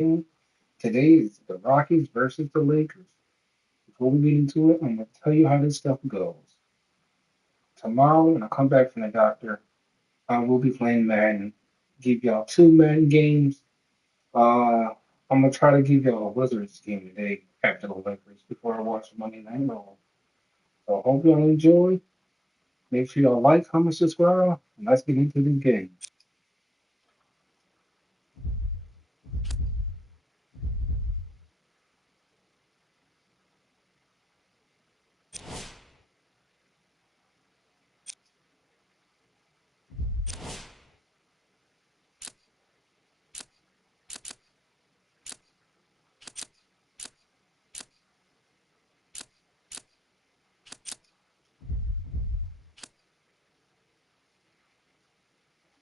Today is the Rockies versus the Lakers. Before we get into it, I'm gonna tell you how this stuff goes. Tomorrow, when I come back from the doctor, I will be playing Madden. Give y'all two Madden games. I'm gonna try to give y'all a Wizards game today after the Lakers before I watch Monday Night Raw. So I hope y'all enjoy. Make sure y'all like, comment, subscribe, and let's get into the game.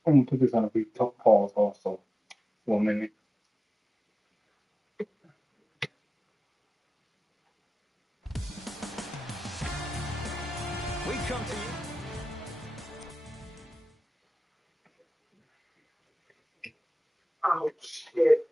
I'm gonna put this on a brief pause also for a minute. We come to you. Oh shit.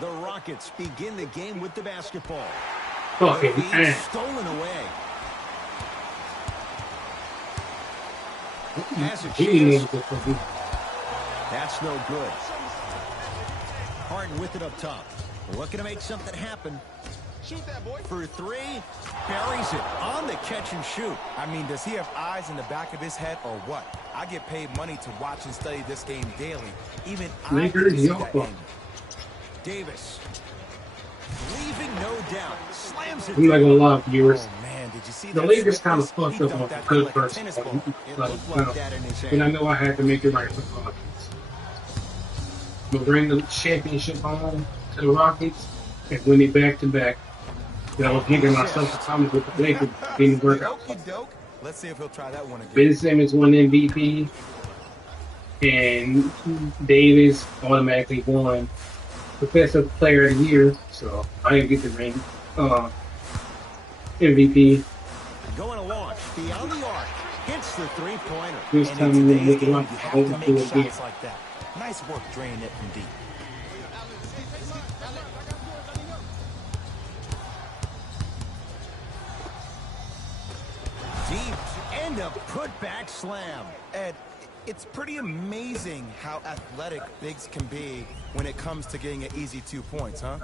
The Rockets begin the game with the basketball. The Fucking feed man. stolen away. Has a He didn't chance. even get the That's no good. Harden with it up top. Looking to make something happen. Shoot that boy. For three. Buries it on the catch and shoot. I mean, does he have eyes in the back of his head or what? I get paid money to watch and study this game daily. Even I get Lakers, to see your that fault. angle. Davis, leaving no doubt, slams it I'm not gonna down. lie, viewers. Oh, man, did you see The that Lakers kind of swiftness? He fucked up dunked on a that thing good like a first tennis one. ball. It Like, looked like that in his and I hand. know I had to make it right for the Rockets. But bring the championship home to the Rockets and win it back to back. I was making myself a Assist. promise with the Lakers. Didn't work out. Okie doke. Let's see if he'll try that one again. Ben Simmons won MVP, and Davis automatically won Defensive Player of the Year. So I didn't get the ring. MVP. Going to launch beyond the arc. Hits the three-pointer. This And time in we'll today's make it game, right. you I have hope to I make do it again. shots like that. Nice work draining it from deep. Deep and a putback slam. Ed, it's pretty amazing how athletic bigs can be when it comes to getting an easy 2 points, huh?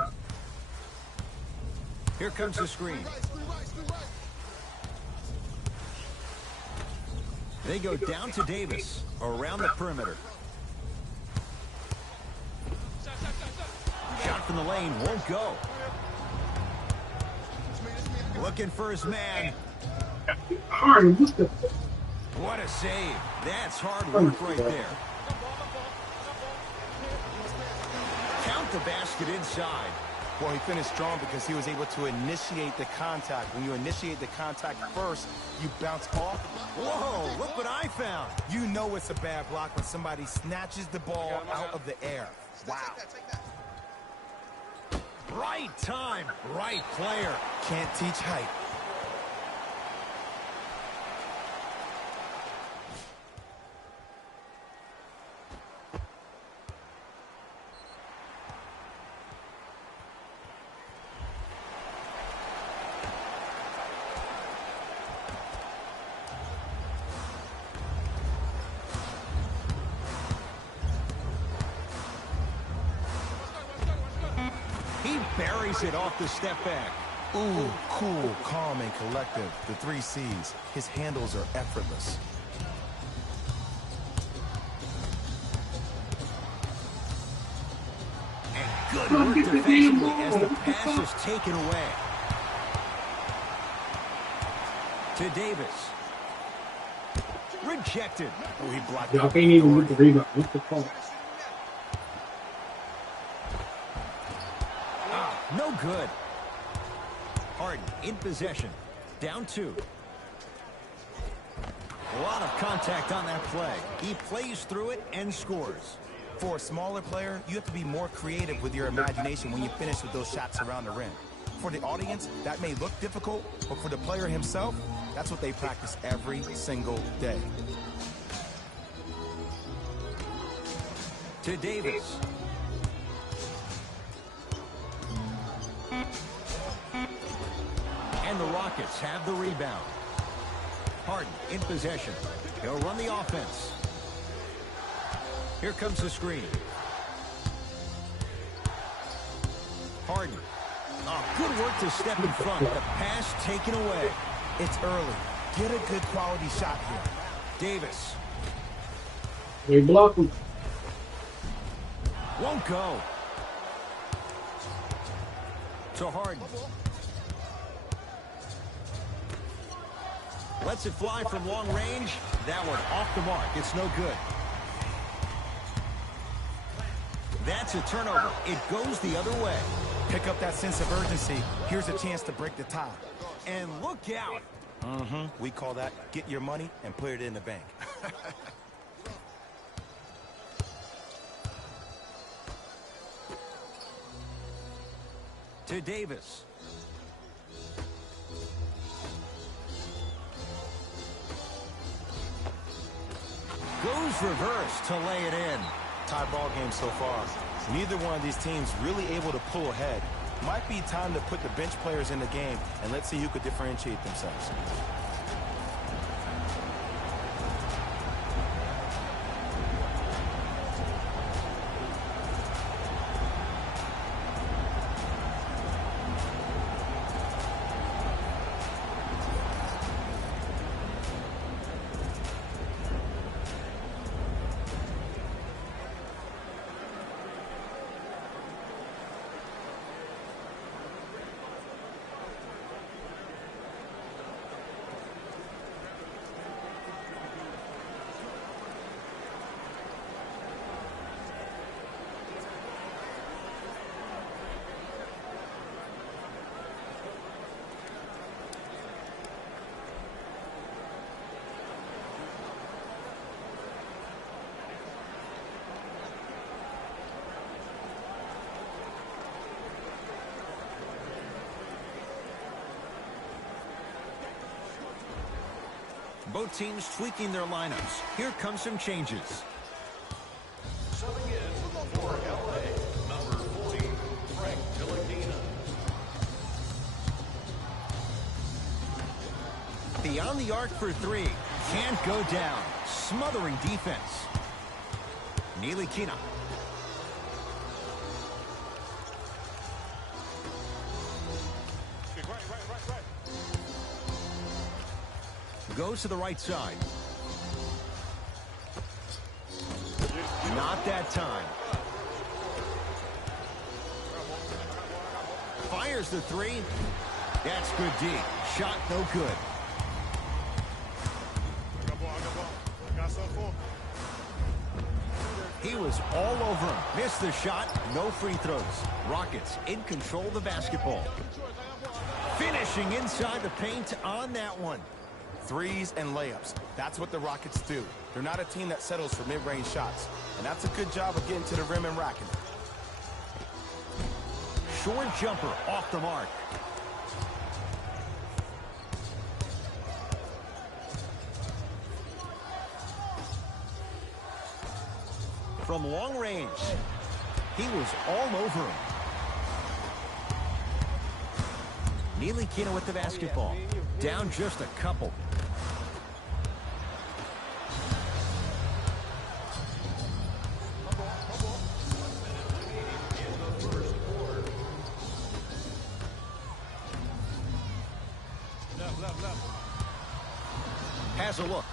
Here comes the screen. They go down to Davis around the perimeter. Shot from the lane won't go. Looking for his man. Harden, what the? What a save. That's hard work right there. Count the basket inside. Well, he finished strong because he was able to initiate the contact. When you initiate the contact first, you bounce off. Whoa, look what I found. You know it's a bad block when somebody snatches the ball out of the air. Wow. Right time, right player. Can't teach height. He buries it off the step back. Ooh, cool, calm, and collective. The 3 C's. His handles are effortless. And good work defensively as the pass is taken away. To Davis. Rejected. Oh, he blocked Y'all out can't even with get the rebound. What the fuck? no good. Harden in possession. Down 2. A lot of contact on that play. He plays through it and scores. For a smaller player, you have to be more creative with your imagination when you finish with those shots around the rim. For the audience, that may look difficult, but for the player himself, that's what they practice every single day. To Davis. And the Rockets have the rebound. Harden in possession. He'll run the offense. Here comes the screen. Harden. Oh, good work to step in front. The pass taken away. It's early. Get a good quality shot here. Davis. They block him. Won't go. To Harden. Lets it fly from long range. That one off the mark. It's no good. That's a turnover. It goes the other way. Pick up that sense of urgency. Here's a chance to break the tie. And look out. We call that get your money and put it in the bank. To Davis. Goes reverse to lay it in. Tie ball game so far. Neither one of these teams really able to pull ahead. Might be time to put the bench players in the game, and let's see who could differentiate themselves. Both teams tweaking their lineups. Here come some changes. Subbing in for LA, number 40, Frank Tilakina. Beyond the arc for three. Can't go down. Smothering defense. NBAlive19. Right. Goes to the right side. Not that time. Fires the three. That's good D. Shot no good. He was all over him. Missed the shot. No free throws. Rockets in control of the basketball. Finishing inside the paint on that one. Threes and layups. That's what the Rockets do. They're not a team that settles for mid-range shots. And that's a good job of getting to the rim and racking it. Short jumper off the mark. From long range, he was all over him. NBAlive19 with the basketball. Down just a couple. Has a look.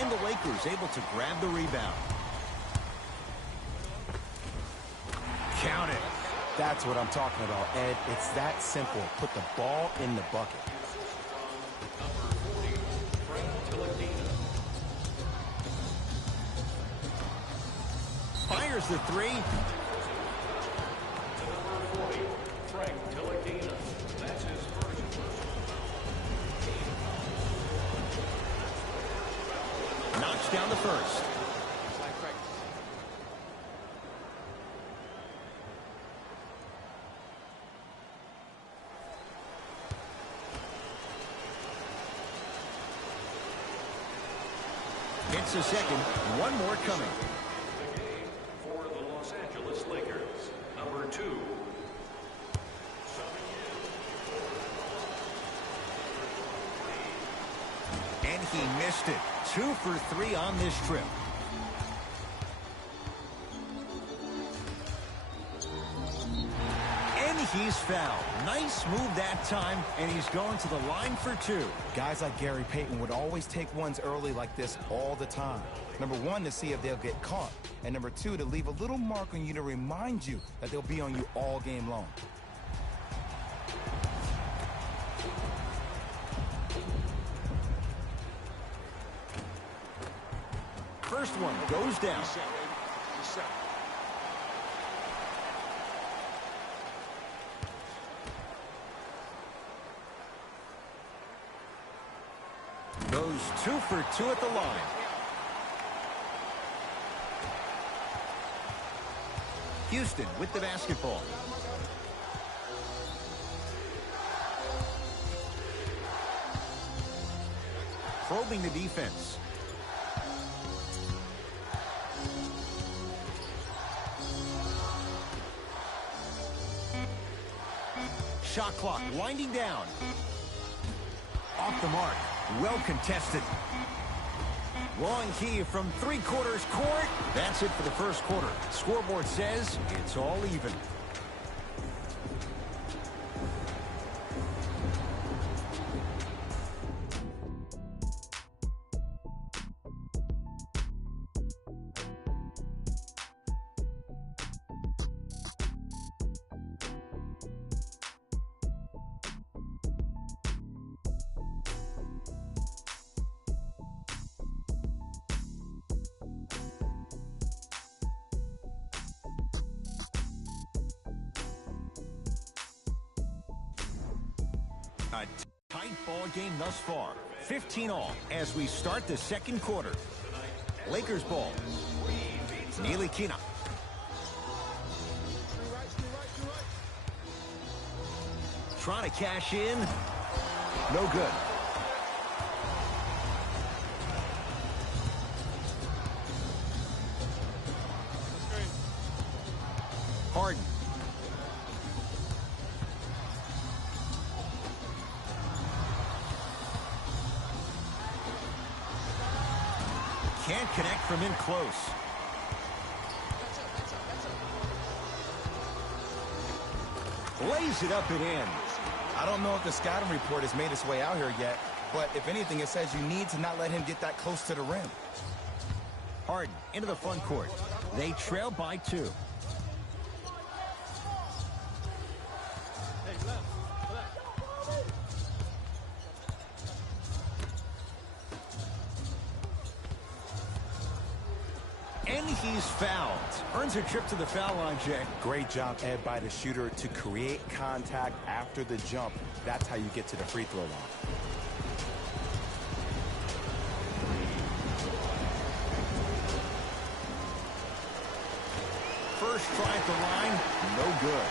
And the Lakers able to grab the rebound. Count it. That's what I'm talking about, Ed. It's that simple. Put the ball in the bucket. Number 40, Frank Tilakina. Fires the three. Number 40, Frank Tilakina. That's his first. Knocks down the first. Hits a second. One more coming. The game for the Los Angeles Lakers. Number 2. And he missed it. 2 for 3 on this trip. And he's fouled. Nice move that time, and he's going to the line for 2. Guys like Gary Payton would always take ones early like this all the time. Number 1, to see if they'll get caught. And number 2, to leave a little mark on you to remind you that they'll be on you all game long. First one goes down. Goes 2 for 2 at the line. Houston with the basketball. Probing the defense. Shot clock winding down. Off the mark. Well contested. Long key from 3/4 court. That's it for the first quarter. Scoreboard says it's all even. A tight ball game thus far. 15 all as we start the second quarter. Lakers ball. NBAlive19. Trying to cash in. No good. Harden. Can't connect from in close. Lays it up and in. I don't know if the scouting report has made its way out here yet, but if anything, it says you need to not let him get that close to the rim. Harden into the front court. They trail by 2. And he's fouled. Earns a trip to the foul line, Jay. Great job, Ed, by the shooter to create contact after the jump. That's how you get to the free throw line. First try at the line, no good.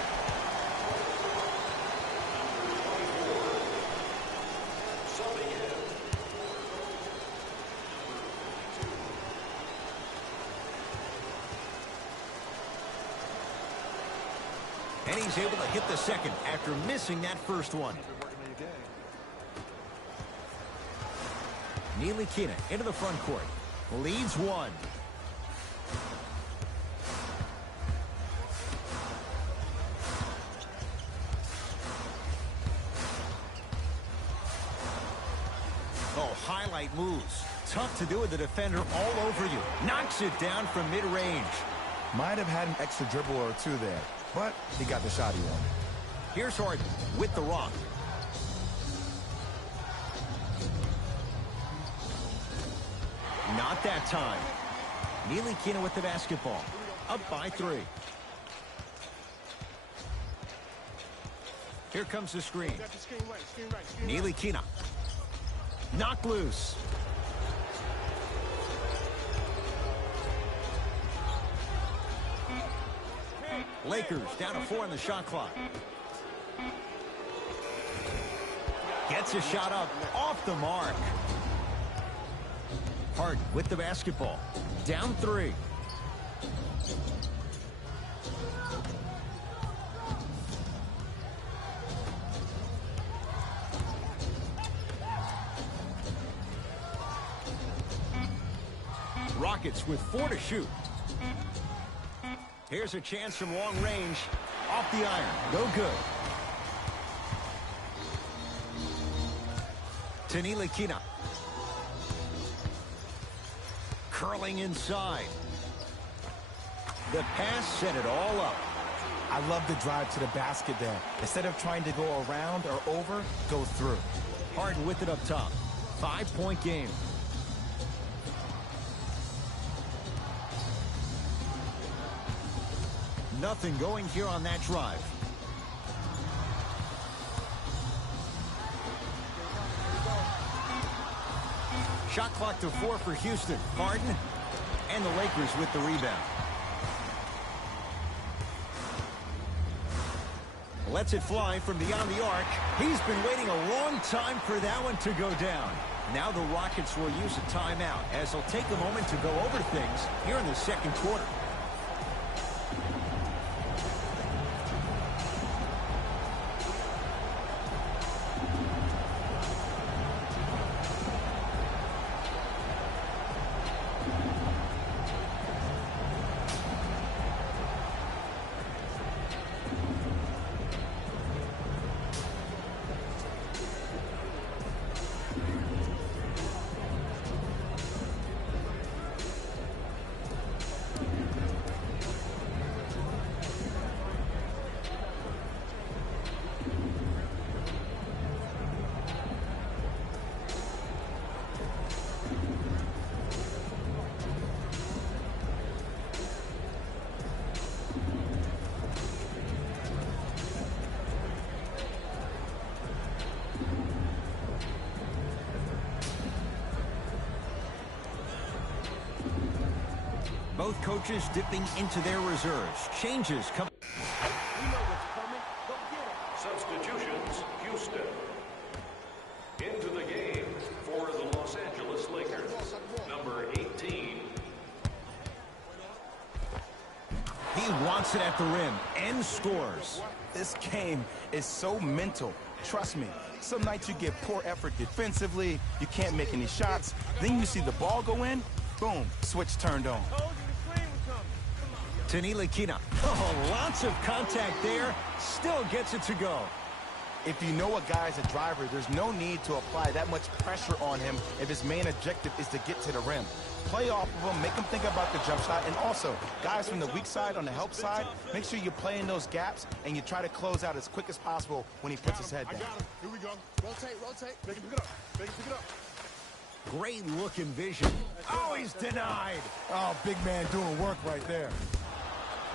And he's able to hit the second after missing that first one. Ntilikina into the front court. Leads 1. Oh, highlight moves. Tough to do with the defender all over you. Knocks it down from mid-range. Might have had an extra dribble or two there, but he got the shot he wanted. Here's Harden with the rock. Not that time. Ntilikina with the basketball. Up by 3. Here comes the screen. Ntilikina. Knocked loose. Lakers down to 4 on the shot clock. Gets a shot up off the mark. Harden with the basketball. Down 3. Rockets with 4 to shoot. Here's a chance from long range. Off the iron. No good. Ntilikina. Curling inside. The pass set it all up. I love the drive to the basket there. Instead of trying to go around or over, go through. Harden with it up top. 5-point game. Nothing going here on that drive. Shot clock to 4 for Houston. Harden and the Lakers with the rebound. Lets it fly from beyond the arc. He's been waiting a long time for that one to go down. Now the Rockets will use a timeout as they'll take a moment to go over things here in the second quarter. Both coaches dipping into their reserves. Changes come. Substitutions, Houston. Into the game for the Los Angeles Lakers. Number 18. He wants it at the rim and scores. This game is so mental. Trust me, some nights you get poor effort defensively, you can't make any shots, then you see the ball go in, boom, switch turned on. Ntilikina. Oh, lots of contact there. Still gets it to go. If you know a guy's a driver, there's no need to apply that much pressure on him if his main objective is to get to the rim. Play off of him, make him think about the jump shot, and also, guys from the weak side on the help side, make sure you play in those gaps and you try to close out as quick as possible when he puts his head down. Here we go. Rotate. Make him pick it up. Great look and vision. Oh, he's denied. Oh, big man doing work right there.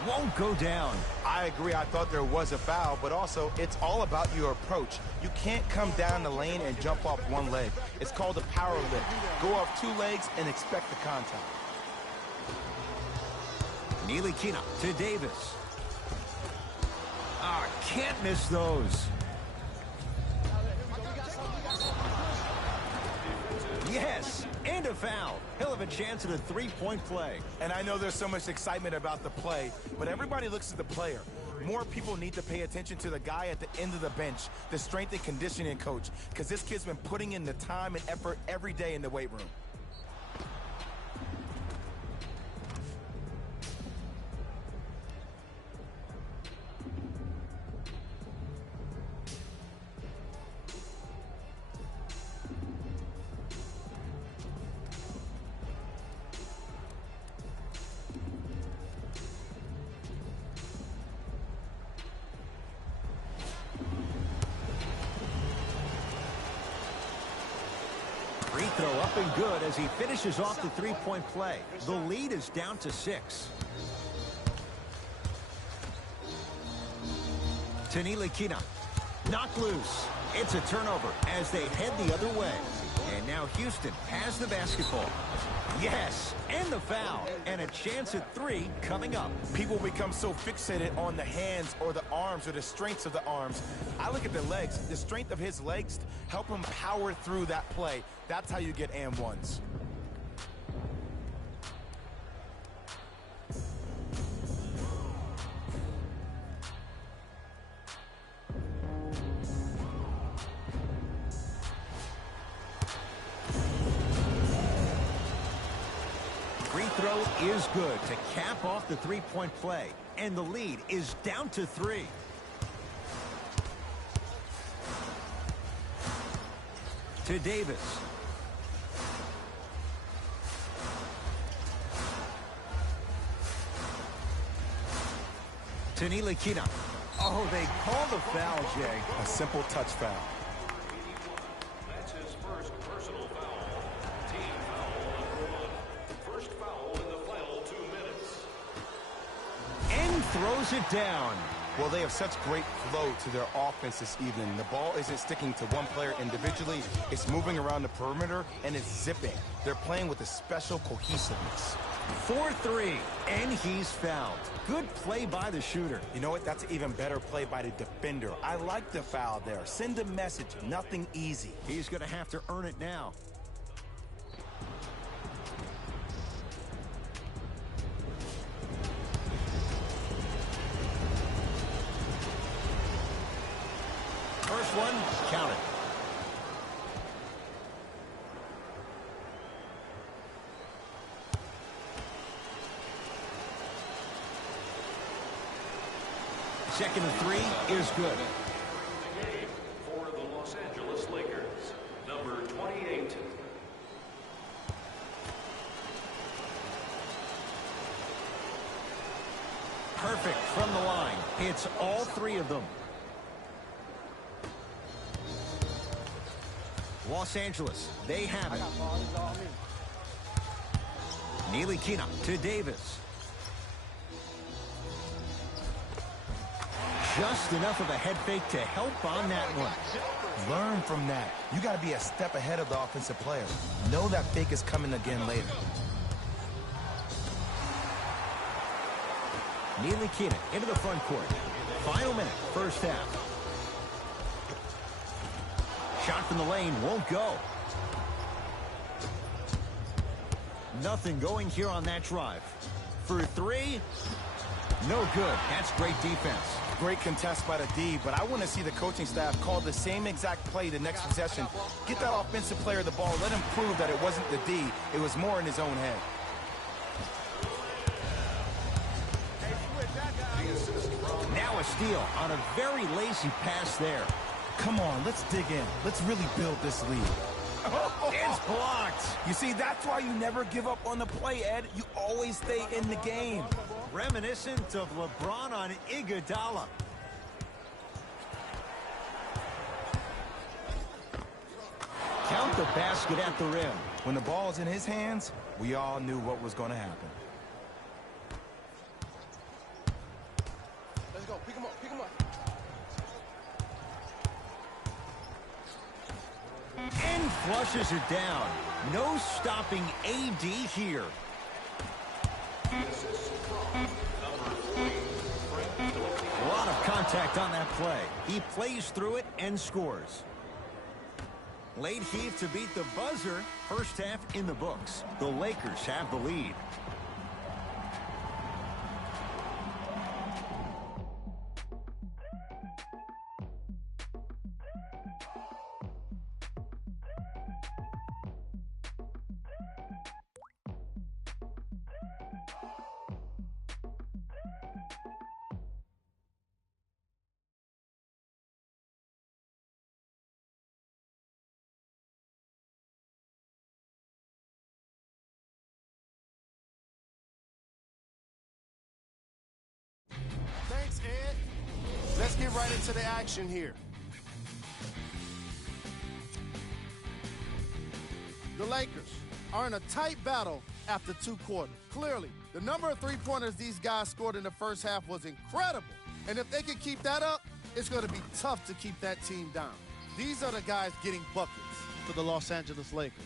Won't go down. I agree, I thought there was a foul, but also it's all about your approach. You can't come down the lane and jump off one leg. It's called a power lift. Go off two legs and expect the contact. Ntilikina to Davis. Ah, can't miss those. Yes, and a foul. He'll have a chance at a three-point play. And I know there's so much excitement about the play, but everybody looks at the player. More people need to pay attention to the guy at the end of the bench, the strength and conditioning coach, because this kid's been putting in the time and effort every day in the weight room. Free throw up and good as he finishes off the three-point play. The lead is down to 6. Ntilikina. Knocked loose. It's a turnover as they head the other way. And now Houston has the basketball. Yes, and the foul. And a chance at 3 coming up. People become so fixated on the hands or the arms or the strengths of the arms. I look at the legs. The strength of his legs help him power through that play. That's how you get and ones. Free throw is good to cap off the three-point play. And the lead is down to 3. To Davis. Ntilikina. Oh, they call the foul, Jay. A simple touch foul. That's his first personal foul. Team foul number 1. First foul in the final 2 minutes. And throws it down. Well, they have such great flow to their offense this evening. The ball isn't sticking to one player individually. It's moving around the perimeter, and it's zipping. They're playing with a special cohesiveness. 4-3, and he's fouled. Good play by the shooter. You know what? That's an even better play by the defender. I like the foul there. Send a message. Nothing easy. He's going to have to earn it now. First one, count it. Second and 3 is good. Game for the Los Angeles Lakers, number 28. Perfect from the line. It's all 3 of them. Los Angeles, they have it. Ntilikina to Davis. Just enough of a head fake to help on that one. Learn from that. You got to be a step ahead of the offensive player. Know that fake is coming again later. Ntilikina into the front court. Final minute, first half. Shot from the lane won't go. Nothing going here on that drive. For 3, No good. That's great defense. Great contest by the D, but I want to see the coaching staff call the same exact play the next possession. Get that offensive player the ball. Let him prove that it wasn't the D. It was more in his own head. Now a steal on a very lazy pass there. Come on, let's dig in. Let's really build this lead. It's blocked. You see, that's why you never give up on the play, Ed. You always stay in the game. Reminiscent of LeBron on Iguodala. Count the basket at the rim. When the ball's in his hands, we all knew what was going to happen. Let's go. Pick him up. Pick him up. And flushes it down. No stopping AD here. A lot of contact on that play. He plays through it and scores. Late heave to beat the buzzer. First half in the books. The Lakers have the lead. Thanks, Ed. Let's get right into the action here. The Lakers are in a tight battle after 2 quarters. Clearly, the number of three-pointers these guys scored in the first half was incredible. And if they can keep that up, it's going to be tough to keep that team down. These are the guys getting buckets for the Los Angeles Lakers.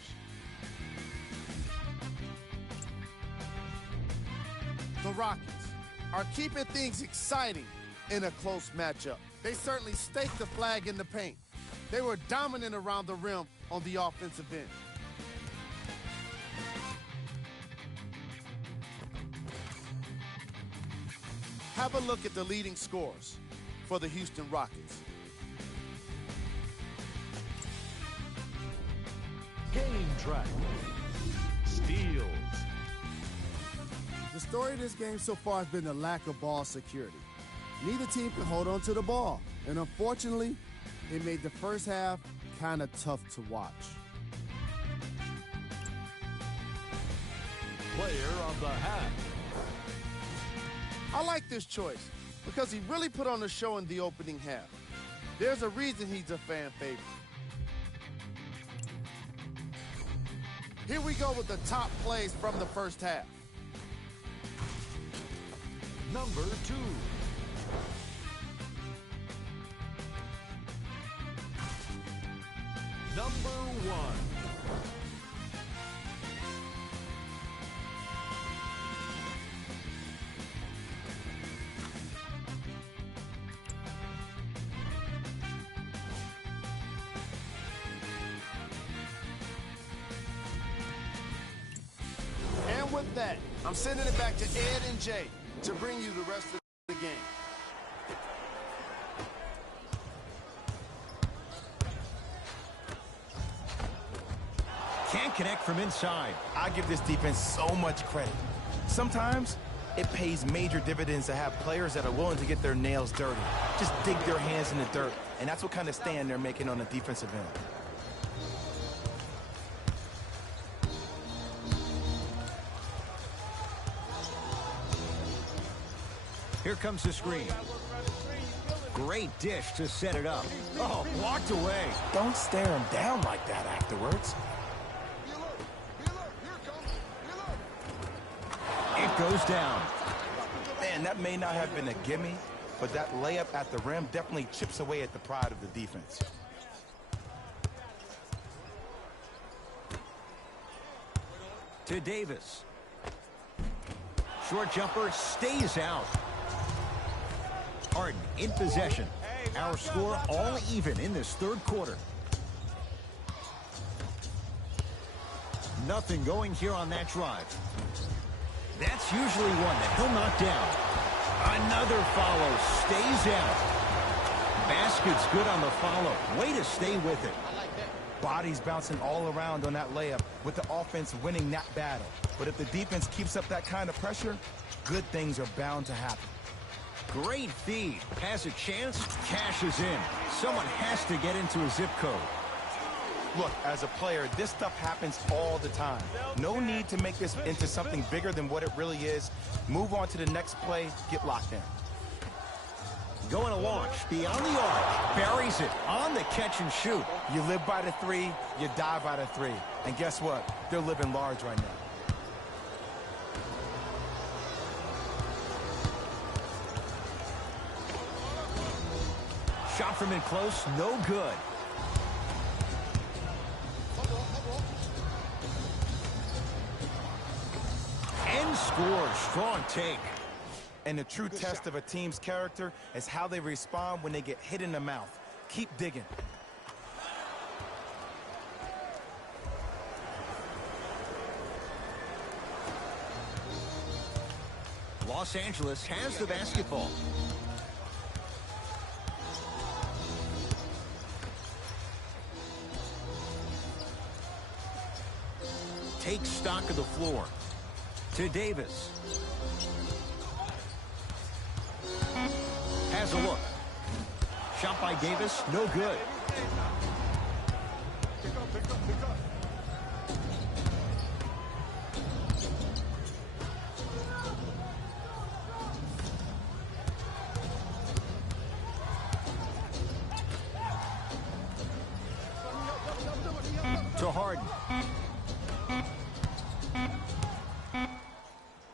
The Rockets are keeping things exciting in a close matchup. They certainly staked the flag in the paint. They were dominant around the rim on the offensive end. Have a look at the leading scores for the Houston Rockets. Game track. Steals. The story of this game so far has been the lack of ball security. Neither team can hold on to the ball, and unfortunately, it made the first half kind of tough to watch. Player of the half. I like this choice because he really put on a show in the opening half. There's a reason he's a fan favorite. Here we go with the top plays from the first half. Number 2. Number 1. And with that, I'm sending it back to Ed and Jay to bring you the rest of the game. Can't connect from inside. I give this defense so much credit. Sometimes it pays major dividends to have players that are willing to get their nails dirty. Just dig their hands in the dirt. And that's what kind of stand they're making on the defensive end. Here comes the screen. Great dish to set it up. Oh, blocked away. Don't stare him down like that afterwards. It goes down. Man, that may not have been a gimme, but that layup at the rim definitely chips away at the pride of the defense. To Davis. Short jumper stays out. Harden in possession. Our score all even in this third quarter. Nothing going here on that drive. That's usually one that he'll knock down. Another follow, stays out. Basket's good on the follow. Way to stay with it. Bodies bouncing all around on that layup with the offense winning that battle. But if the defense keeps up that kind of pressure, good things are bound to happen. Great feed. Has a chance, cashes in. Someone has to get into a zip code. Look, as a player, this stuff happens all the time. No need to make this into something bigger than what it really is. Move on to the next play, get locked in. Going to launch, beyond the arc, buries it on the catch and shoot. You live by the three, you die by the three. And guess what? They're living large right now. Shot from in close, no good. And scores, strong take. And the true test of a team's character is how they respond when they get hit in the mouth. Keep digging. Los Angeles has the basketball. Take stock of the floor. To Davis. Has a look. Shot by Davis, no good. To Harden.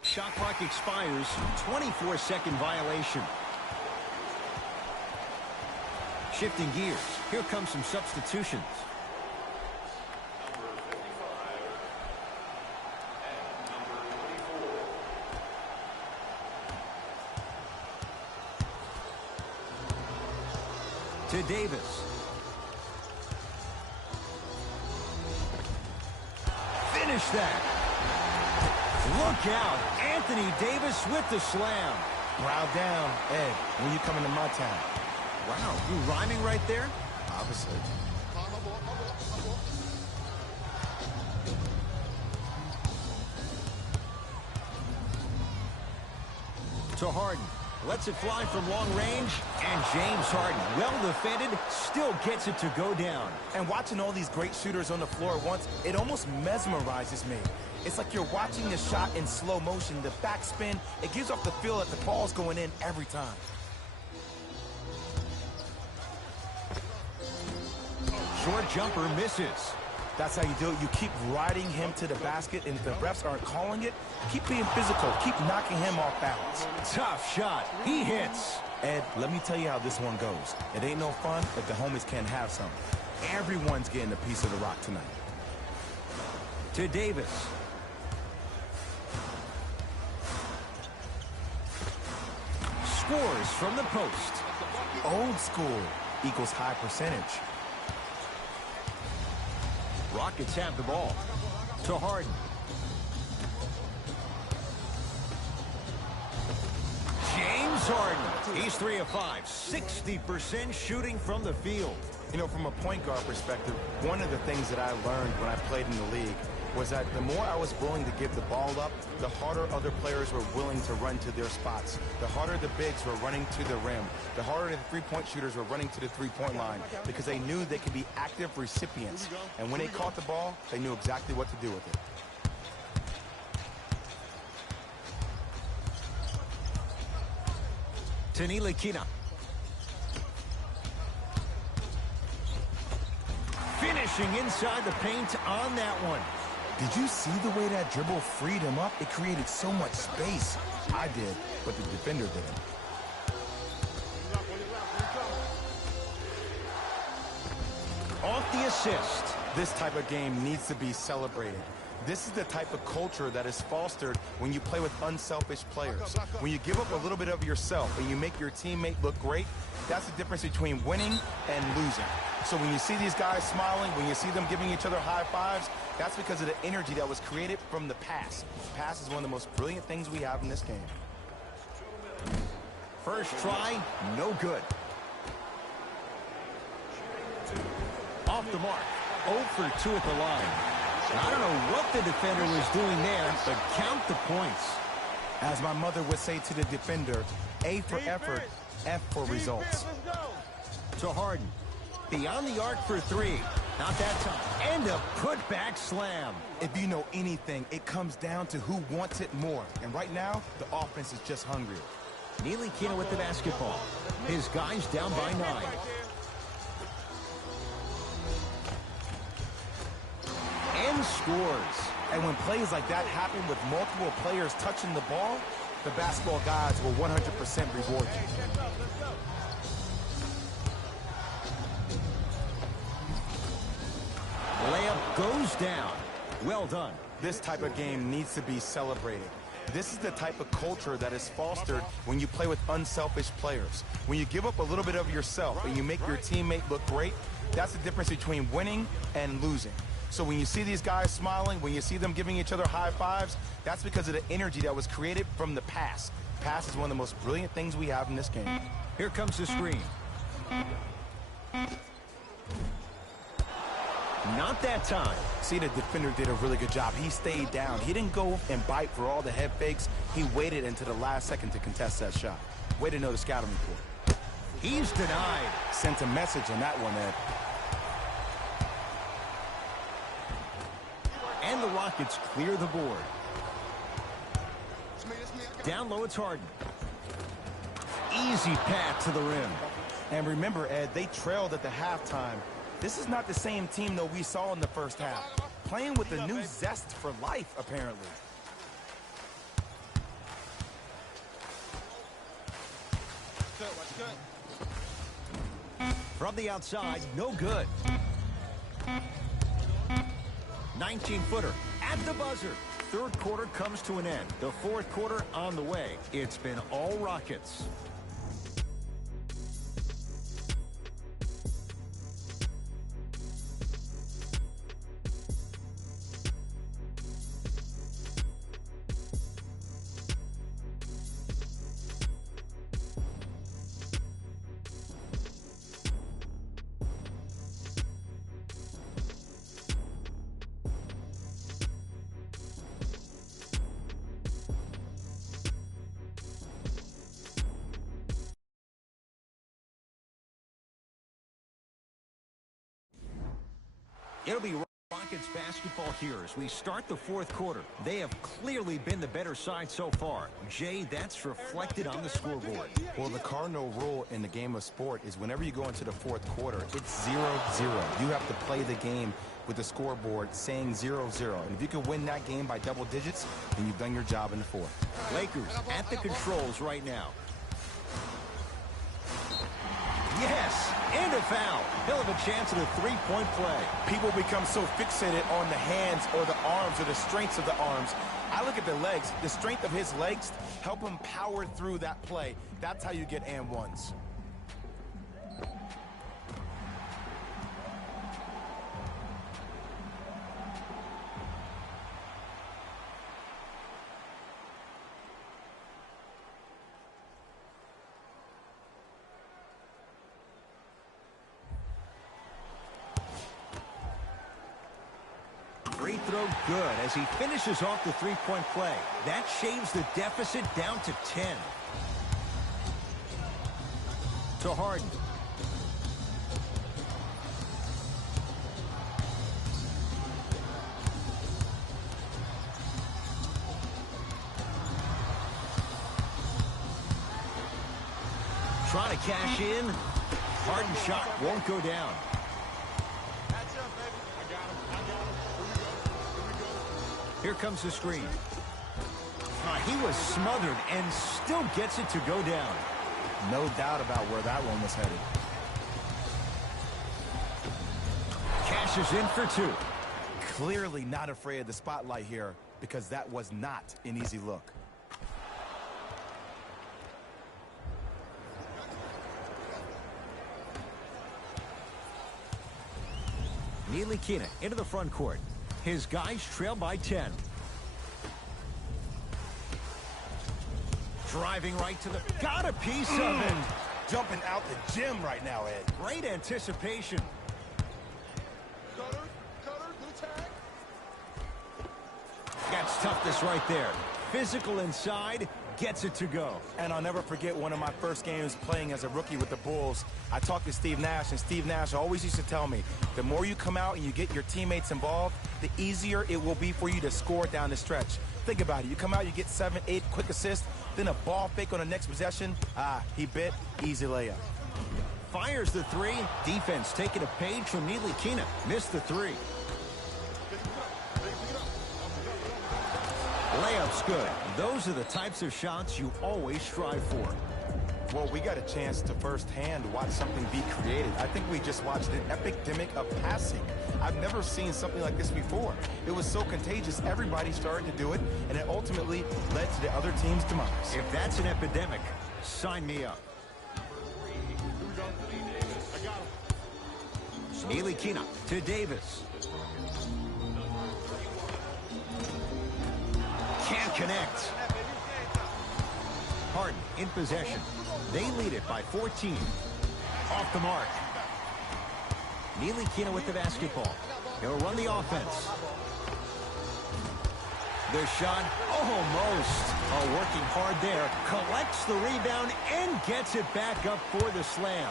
Shot clock expires. 24-second violation. Shifting gears. Here come some substitutions. To Davis. Finish that. Look out. Anthony Davis with the slam. Brow down. Ed, when you coming to my town? Wow, you rhyming right there? Obviously. To Harden. Lets it fly from long range. And James Harden, well defended, still gets it to go down. And watching all these great shooters on the floor at once, it almost mesmerizes me. It's like you're watching the shot in slow motion. The backspin, it gives off the feel that the ball's going in every time. Short jumper misses. That's how you do it. You keep riding him to the basket, and if the refs aren't calling it, keep being physical. Keep knocking him off balance. Tough shot. He hits. Ed, let me tell you how this one goes. It ain't no fun if the homies can't have some. Everyone's getting a piece of the rock tonight. To Davis. Scores from the post. Old school equals high percentage. Rockets have the ball. To Harden. James Harden. He's 3 of 5. 60% shooting from the field. You know, from a point guard perspective, one of the things that I learned when I played in the league was that the more I was willing to give the ball up, the harder other players were willing to run to their spots. The harder the bigs were running to the rim. The harder the three-point shooters were running to the three-point line because they knew they could be active recipients. And when they caught the ball, they knew exactly what to do with it. Ntilikina. Finishing inside the paint on that one. Did you see the way that dribble freed him up? It created so much space. I did, but the defender didn't. Off the assist. This type of game needs to be celebrated. This is the type of culture that is fostered when you play with unselfish players. When you give up a little bit of yourself and you make your teammate look great, that's the difference between winning and losing. So when you see these guys smiling, when you see them giving each other high fives, that's because of the energy that was created from the pass. Pass is one of the most brilliant things we have in this game. first try, no good. Off the mark, 0 for 2 at the line. I don't know what the defender was doing there, but count the points. As my mother would say to the defender, A for effort, F for results. To Harden. Beyond the arc for 3. Not that time. And a putback slam. If you know anything, it comes down to who wants it more. And right now, the offense is just hungrier. NBAlive19 with the basketball. His guys down by 9. And scores. And when plays like that happen with multiple players touching the ball, the basketball gods will 100% reward you. Layup goes down. Well done. This type of game needs to be celebrated. This is the type of culture that is fostered when you play with unselfish players. When you give up a little bit of yourself and you make your teammate look great, that's the difference between winning and losing. So when you see these guys smiling, when you see them giving each other high fives, that's because of the energy that was created from the pass. Pass is one of the most brilliant things we have in this game. Here comes the screen. Not that time. See, the defender did a really good job. He stayed down. He didn't go and bite for all the head fakes. He waited until the last second to contest that shot. Way to know the scouting report. He's denied. Sent a message on that one, Ed. And the Rockets clear the board. Down low, it's Harden. Easy path to the rim. And remember, Ed, they trailed at the halftime. This is not the same team, though, we saw in the first half. Playing with a new zest for life, apparently. From the outside, no good. 19-footer at the buzzer. Third quarter comes to an end. The fourth quarter on the way. It's been all Rockets. It'll be Rockets basketball here as we start the fourth quarter. They have clearly been the better side so far. Jay, that's reflected on the scoreboard. Well, the cardinal rule in the game of sport is whenever you go into the fourth quarter, it's 0-0. You have to play the game with the scoreboard saying 0-0. And if you can win that game by double digits, then you've done your job in the fourth. Lakers at the controls right now. Yes, and a foul. He'll have a chance at a three-point play. People become so fixated on the hands or the arms or the strengths of the arms. I look at the legs. The strength of his legs help him power through that play. That's how you get and ones. Free throw good as he finishes off the three-point play. That shaves the deficit down to 10. To Harden. Trying to cash in. Harden shot won't go down. Here comes the screen. He was smothered and still gets it to go down. No doubt about where that one was headed. Cashes in for two. Clearly not afraid of the spotlight here because that was not an easy look. NBAlive19 into the front court. His guys trail by 10. Driving right to the... Got a piece of it. Jumping out the gym right now, Ed. Great anticipation. Cutter, good tag. That's toughness right there. Physical inside, gets it to go. And I'll never forget one of my first games playing as a rookie with the Bulls. I talked to Steve Nash, and Steve Nash always used to tell me, the more you come out and you get your teammates involved, the easier it will be for you to score down the stretch. Think about it. You come out, you get 7, 8 quick assists, then a ball fake on the next possession. He bit, easy layup. Fires the three. Defense taking a page from Ntilikina. Missed the three. Layup's good. Those are the types of shots you always strive for. Well, we got a chance to firsthand watch something be created. I think we just watched an epidemic of passing. I've never seen something like this before. It was so contagious, everybody started to do it, and it ultimately led to the other team's demise. If that's an epidemic, sign me up. Ntilikina to Davis. Can't connect. Harden in possession. They lead it by 14. Off the mark. Ntilikina with the basketball. He'll run the offense. The shot, almost. Oh, working hard there. Collects the rebound and gets it back up for the slam.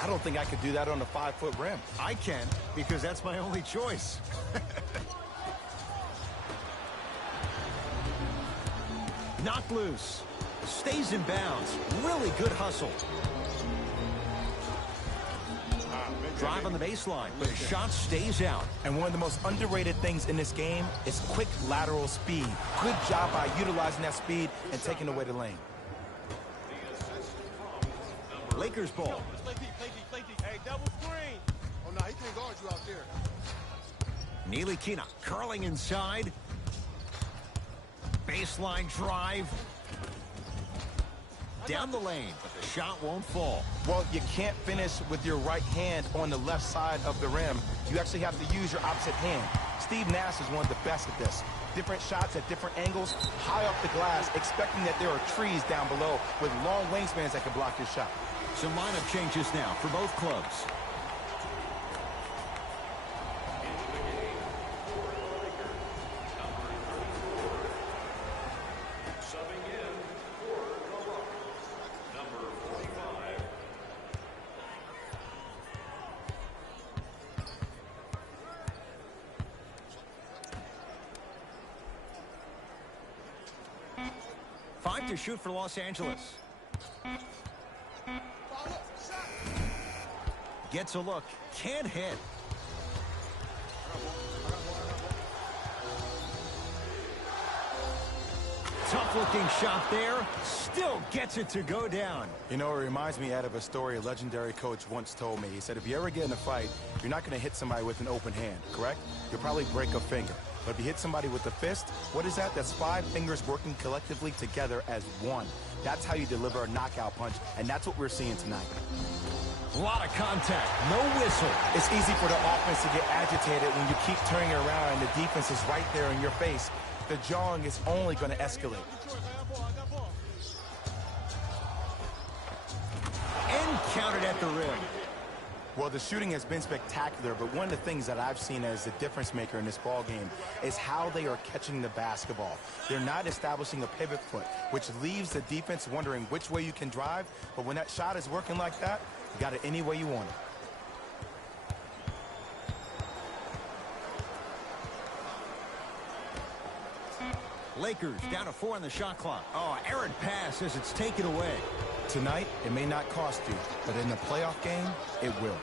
I don't think I could do that on a 5-foot rim. I can, because that's my only choice. Knocked loose. Stays in bounds. Really good hustle. Drive on the baseline, but his shot stays out. And one of the most underrated things in this game is quick lateral speed. Good job by utilizing that speed and taking away the lane. Lakers ball. Hey, double screen. Oh, no, he can't guard you out there. Ntilikina curling inside. Baseline drive. Down the lane, but the shot won't fall. Well, you can't finish with your right hand on the left side of the rim. You actually have to use your opposite hand. Steve Nash is one of the best at this. Different shots at different angles, high up the glass, expecting that there are trees down below with long wingspans that can block your shot. Some lineup changes now for both clubs. Subbing in for the Rock, number 45. Five to shoot for Los Angeles. Gets a look. Can't hit. Tough-looking shot there. Still gets it to go down. You know, it reminds me, Ed, of a story a legendary coach once told me. He said, if you ever get in a fight, you're not going to hit somebody with an open hand, correct? You'll probably break a finger. But if you hit somebody with a fist, what is that? That's 5 fingers working collectively together as one. That's how you deliver a knockout punch, and that's what we're seeing tonight. A lot of contact. No whistle. It's easy for the offense to get agitated when you keep turning around and the defense is right there in your face. The jawing is only going to escalate. And counted at the rim. Well, the shooting has been spectacular, but one of the things that I've seen as the difference maker in this ball game is how they are catching the basketball. They're not establishing a pivot foot, which leaves the defense wondering which way you can drive, but when that shot is working like that, you got it any way you want it. Lakers down to 4 on the shot clock. Oh, errant pass as it's taken away. Tonight, it may not cost you, but in the playoff game, it will.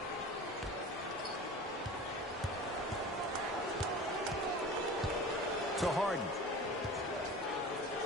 To Harden.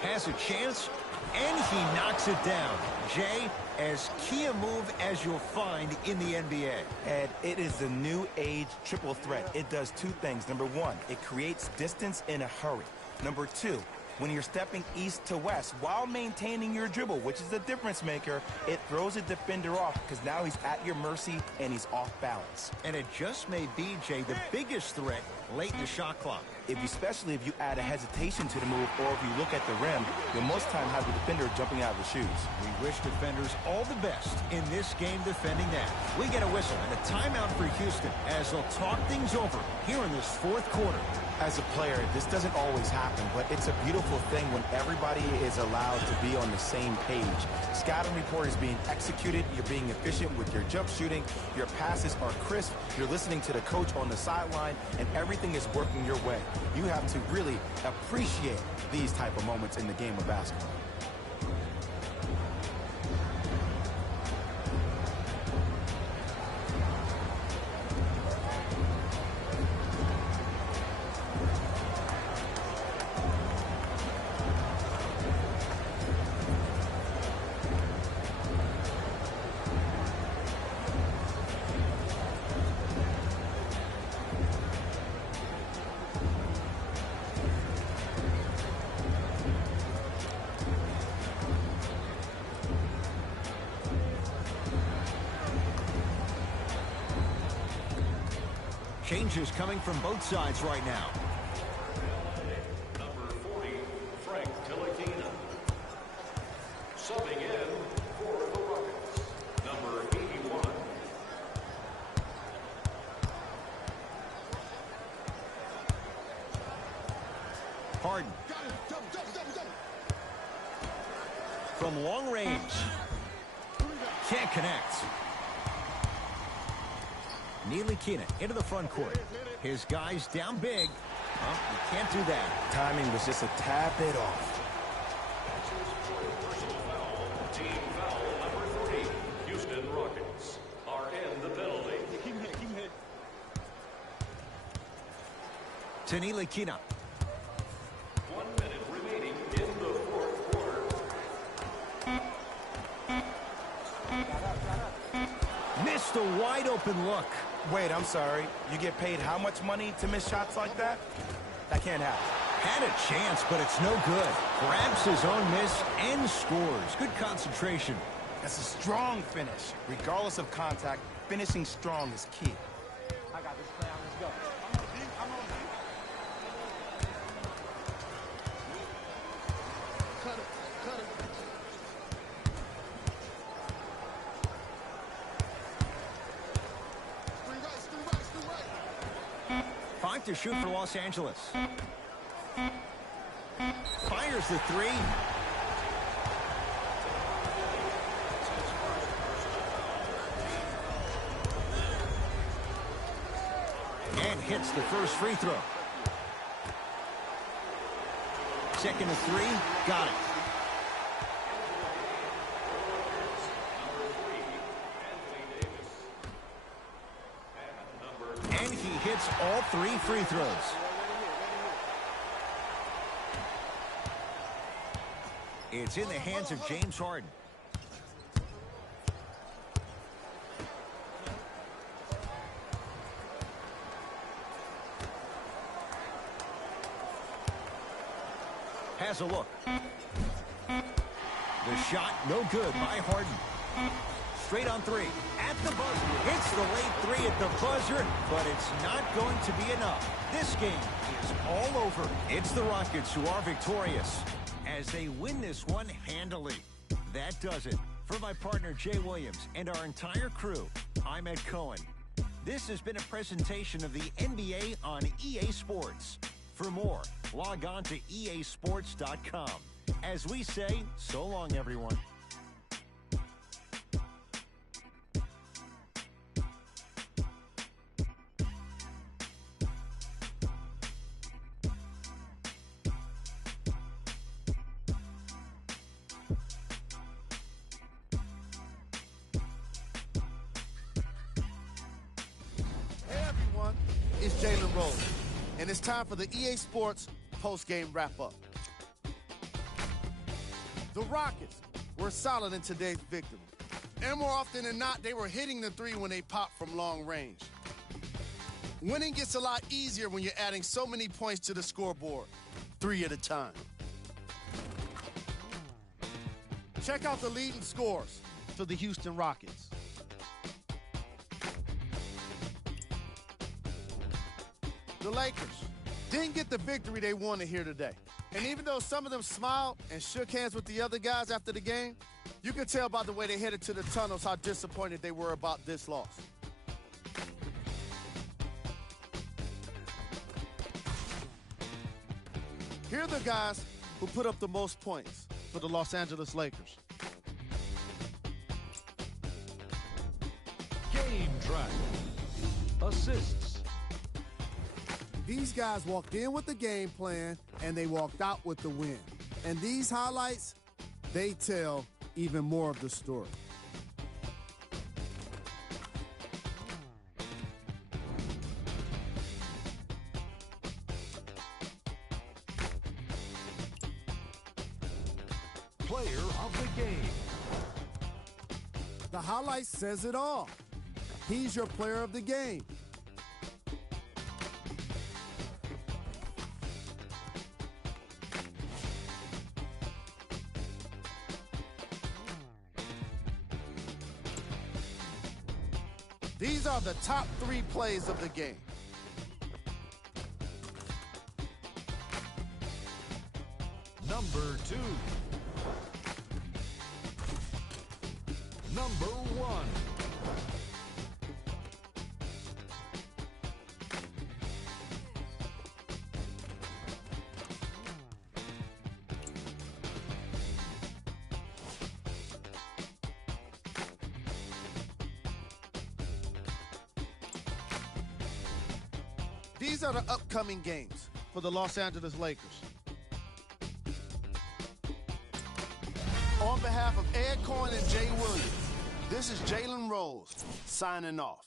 Has a chance, and he knocks it down. Jay, as key a move as you'll find in the NBA. And it is the new age triple threat. It does 2 things. Number 1, it creates distance in a hurry. Number 2, when you're stepping east to west while maintaining your dribble, which is the difference maker, it throws a defender off because now he's at your mercy and he's off balance. And it just may be, Jay, the biggest threat late in the shot clock. Especially if you add a hesitation to the move, or if you look at the rim, you'll most time have the defender jumping out of the shoes. We wish defenders all the best in this game defending that. We get a whistle and a timeout for Houston as they'll talk things over here in this fourth quarter. As a player, this doesn't always happen, but it's a beautiful thing when everybody is allowed to be on the same page. Scouting report is being executed, you're being efficient with your jump shooting, your passes are crisp, you're listening to the coach on the sideline, and everything is working your way. You have to really appreciate these type of moments in the game of basketball. Changes coming from both sides right now. Number 40, Frank Ntilikina. Subbing in for the Rockets, number 81. Harden. From long range. Can't connect. Ntilikina into the front court. His guys down big. You can't do that. Timing was just a tad bit off. Personal foul, team foul number 3. Houston Rockets are in the penalty. To Ntilikina. 1 minute remaining in the fourth quarter. Missed a wide open look. Wait, I'm sorry. You get paid how much money to miss shots like that? That can't happen. Had a chance, but it's no good. Grabs his own miss and scores. Good concentration. That's a strong finish. Regardless of contact, finishing strong is key. I got this play on. Let's go. I'm on deep. Cut it. Cut it. Screen right. 5 to shoot for Los Angeles. Fires the three. And hits the first free throw. Second to three. Got it. And he hits all 3 free throws. It's in the hands of James Harden. Has a look. The shot no good by Harden. Straight on 3. At the buzzer. Hits the late 3 at the buzzer, but it's not going to be enough. This game is all over. It's the Rockets who are victorious as they win this one handily. That does it. For my partner Jay Williams and our entire crew, I'm Ed Cohen. This has been a presentation of the NBA on EA Sports. For more, log on to easports.com. As we say, so long, everyone. It's Jalen Rose, and it's time for the EA Sports post-game wrap-up. The Rockets were solid in today's victory, and more often than not, they were hitting the 3 when they popped from long range. Winning gets a lot easier when you're adding so many points to the scoreboard, 3 at a time. Check out the leading scores for the Houston Rockets. The Lakers didn't get the victory they wanted here today. And even though some of them smiled and shook hands with the other guys after the game, you could tell by the way they headed to the tunnels how disappointed they were about this loss. Here are the guys who put up the most points for the Los Angeles Lakers. Game track. Assists. These guys walked in with the game plan, and they walked out with the win. And these highlights, they tell even more of the story. Player of the game. The highlight says it all. He's your player of the game. These are the top 3 plays of the game. Number 2. Number 1. These are the upcoming games for the Los Angeles Lakers. On behalf of Ed Cohen and Jay Williams, this is Jalen Rose signing off.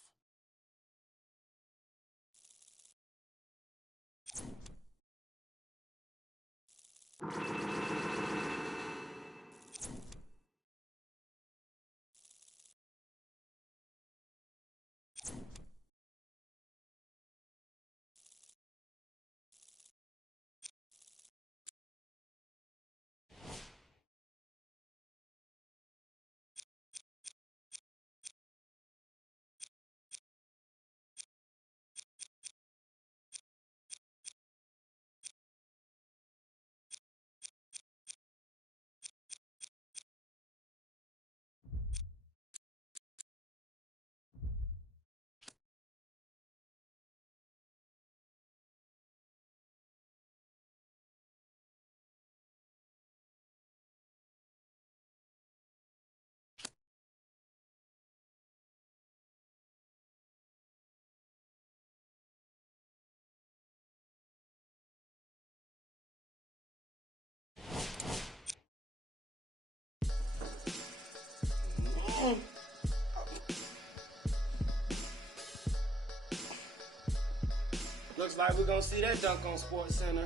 Looks like we're gonna see that dunk on Sports Center.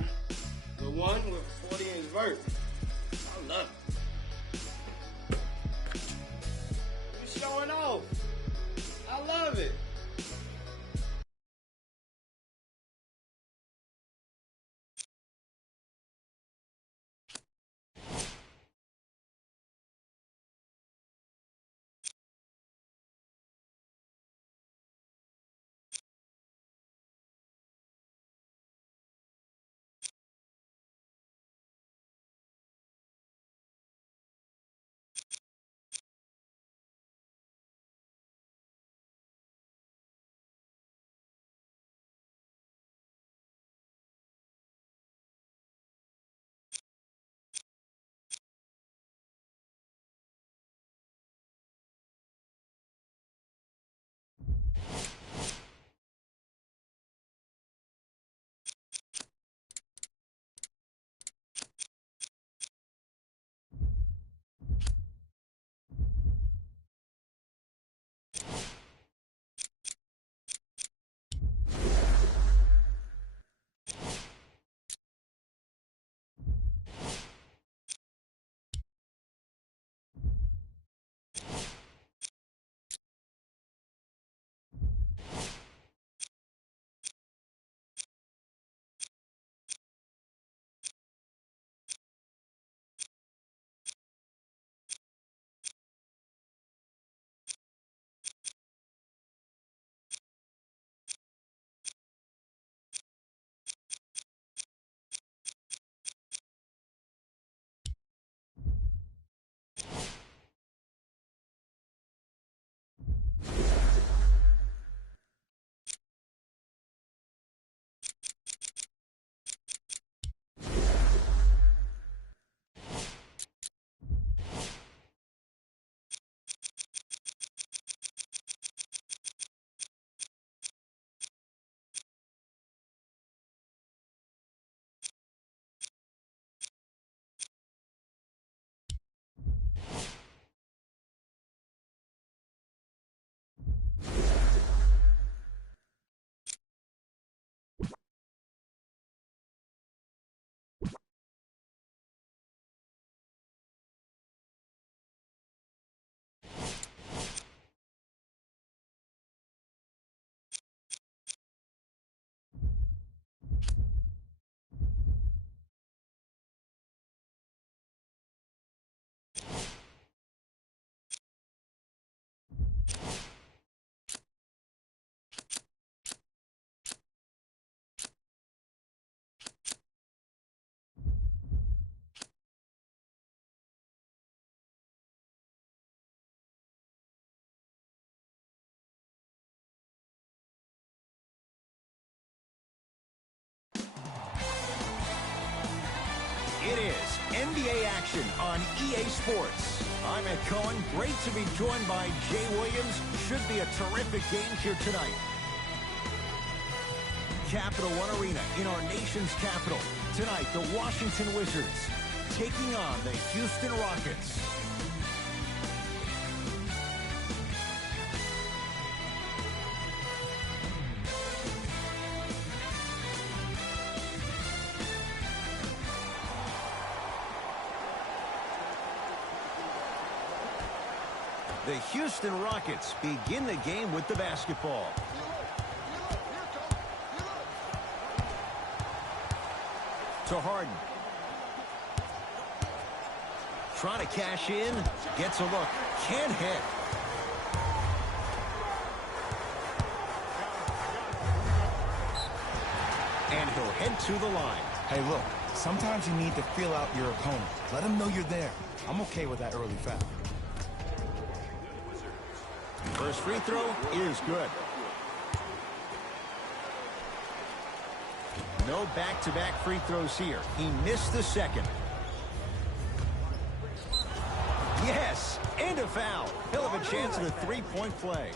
The one with a 40-inch vert. I love it. You showing off. I love it. NBA action on EA Sports. I'm Ed Cohen. Great to be joined by Jay Williams. Should be a terrific game here tonight. Capital One Arena in our nation's capital. Tonight, the Washington Wizards taking on the Houston Rockets. The Houston Rockets begin the game with the basketball. To Harden. Trying to cash in. Gets a look. Can't hit. And he'll head to the line. Hey, look, sometimes you need to feel out your opponent. Let them know you're there. I'm okay with that early foul. First free throw is good. No back-to-back free throws here. He missed the second. Yes, and a foul. He'll have a chance at a three-point play.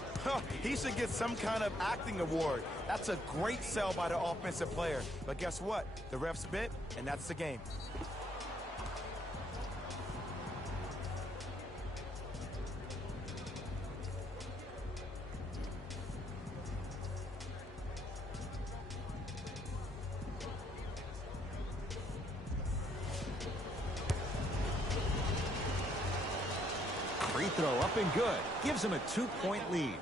He should get some kind of acting award. That's a great sell by the offensive player. But guess what? The refs bit, and that's the game. Free throw up and good. Gives him a 2-point lead.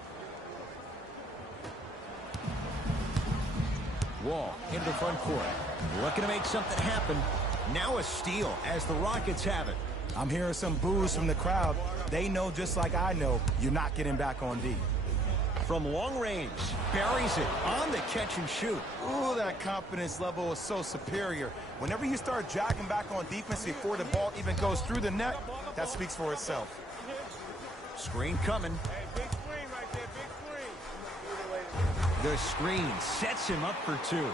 Wall into the front court. Looking to make something happen. Now a steal as the Rockets have it. I'm hearing some boos from the crowd. They know just like I know you're not getting back on D. From long range, buries it on the catch and shoot. Ooh, that confidence level is so superior. Whenever you start jogging back on defense before the ball even goes through the net, that speaks for itself. Screen coming. The screen sets him up for two.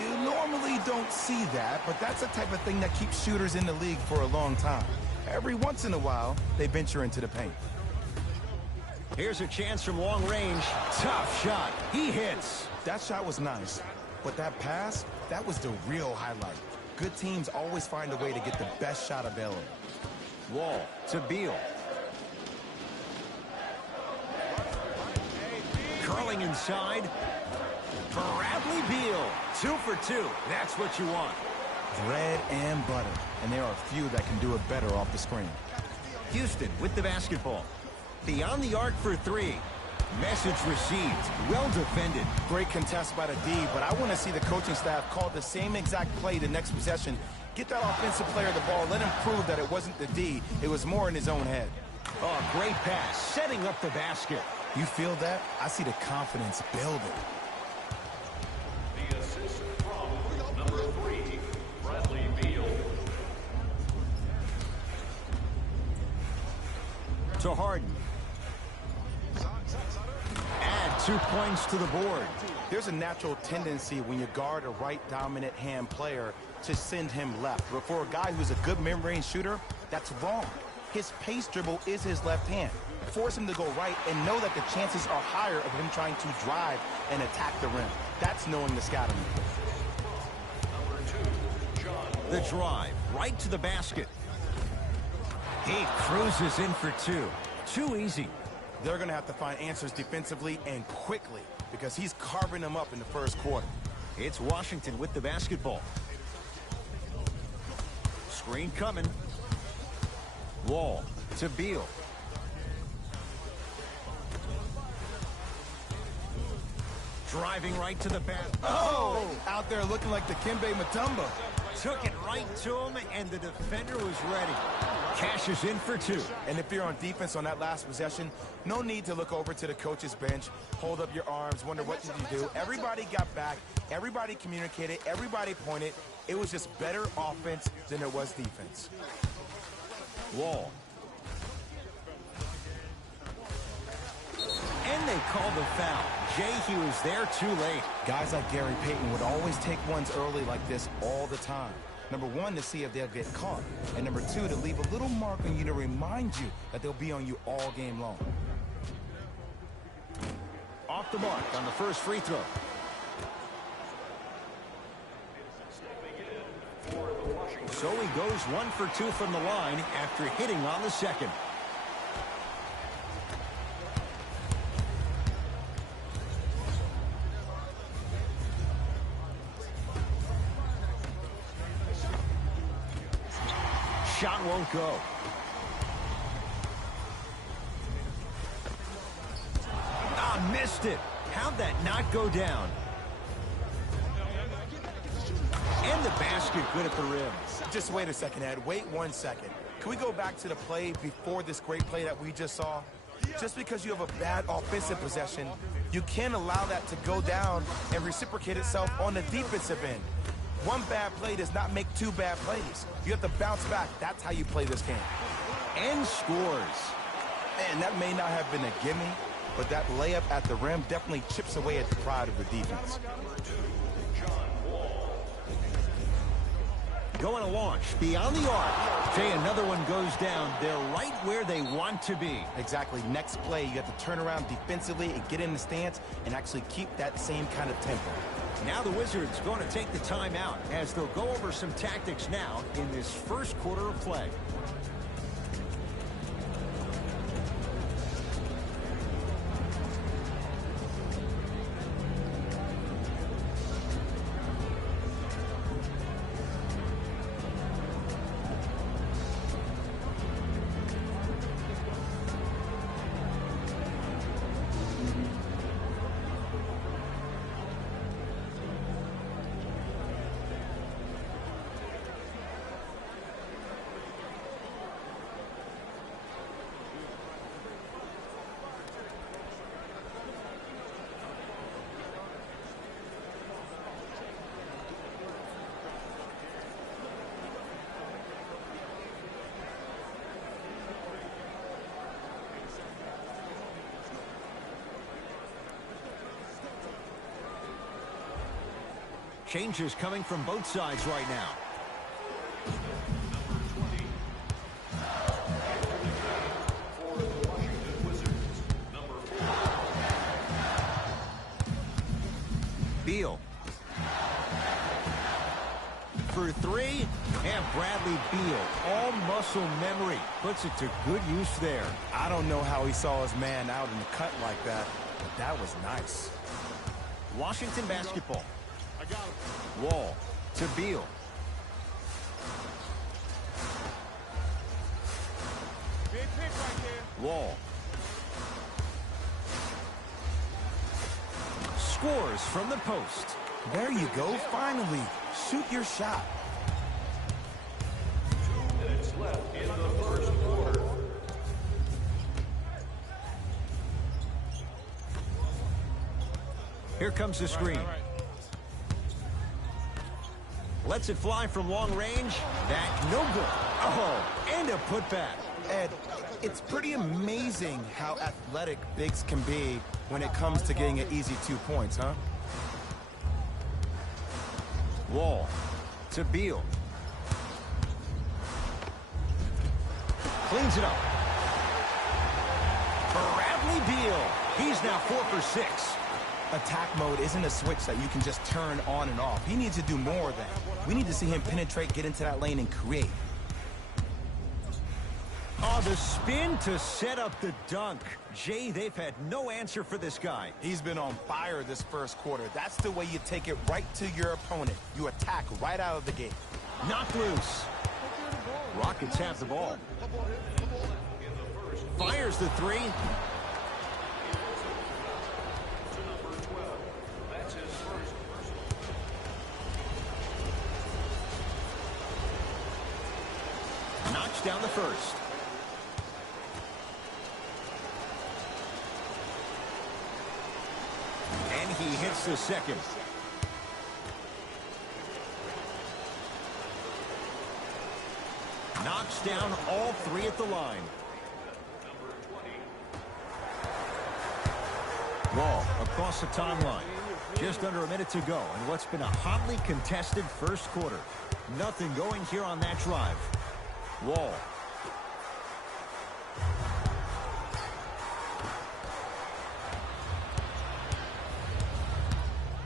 You normally don't see that, but that's the type of thing that keeps shooters in the league for a long time. Every once in a while, they venture into the paint. Here's a chance from long range. Tough shot. He hits. That shot was nice, but that pass, that was the real highlight. Good teams always find a way to get the best shot available. Wall to Beal. Curling inside. Bradley Beal. 2 for 2. That's what you want. Bread and butter, and there are few that can do it better off the screen. Houston with the basketball. Beyond the arc for three. Message received. Well defended. Great contest by the D, but I want to see the coaching staff call the same exact play the next possession. Get that offensive player the ball. Let him prove that it wasn't the D. It was more in his own head. Oh, great pass. Setting up the basket. You feel that? I see the confidence building. The assist from number 3, Bradley Beal. To Harden. Add 2 points to the board. There's a natural tendency when you guard a right dominant hand player to send him left. But for a guy who's a good mid-range shooter, that's wrong. His pace dribble is his left hand. Force him to go right and know that the chances are higher of him trying to drive and attack the rim. That's knowing the scouting. The drive right to the basket. He cruises in for two. Too easy. They're going to have to find answers defensively and quickly because he's carving them up in the first quarter. It's Washington with the basketball. Screen coming. Wall to Beal. Driving right to the basket. Oh! Out there looking like the Kimbe Mutombo. Took it right to him, and the defender was ready. Cashes in for two. And if you're on defense on that last possession, no need to look over to the coach's bench, hold up your arms, wonder what did you do. Everybody got back, everybody communicated, everybody pointed. It was just better offense than it was defense. Wall. And they called the foul. Jay, he was there too late. Guys like Gary Payton would always take ones early like this all the time. Number one, to see if they'll get caught. And number two, to leave a little mark on you to remind you that they'll be on you all game long. Off the mark on the first free throw. So he goes 1 for 2 from the line after hitting on the second. Shot won't go. Missed it. How'd that not go down? And the basket good at the rim. Just wait a second, Ed. Wait 1 second. Can we go back to the play before this great play that we just saw? Just because you have a bad offensive possession, you can't allow that to go down and reciprocate itself on the defensive end. One bad play does not make two bad plays. You have to bounce back. That's how you play this game. And scores. And that may not have been a gimme, but that layup at the rim definitely chips away at the pride of the defense. Going to launch beyond the arc. Jay, another one goes down. They're right where they want to be. Exactly. Next play, you have to turn around defensively and get in the stance and actually keep that same kind of tempo. Now the Wizards going to take the timeout as they'll go over some tactics now in this first quarter of play. Changes coming from both sides right now. Beal. For three, and Bradley Beal, all muscle memory, puts it to good use there. I don't know how he saw his man out in the cut like that, but that was nice. Washington basketball. I got him. Wall to Beal. Big pick right there. Wall. Scores from the post. There you go, finally. Shoot your shot. 2 minutes left in the first quarter. Here comes the screen. All right. Lets it fly from long range. That no good. Oh, and a putback. Ed, it's pretty amazing how athletic bigs can be when it comes to getting an easy 2 points, huh? Wall to Beal. Cleans it up. Bradley Beal. He's now 4 for 6. Attack mode isn't a switch that you can just turn on and off. He needs to do more of that. We need to see him penetrate, get into that lane, and create. Oh, the spin to set up the dunk. Jay, they've had no answer for this guy. He's been on fire this first quarter. That's the way you take it right to your opponent. You attack right out of the gate. Knocked loose. Rockets have the ball. Fires the three. That's his first personal. Knocks down the first. And he hits the second. Knocks down all three at the line. Wall across the timeline. Just under a minute to go in what's been a hotly contested first quarter. Nothing going here on that drive. Wall.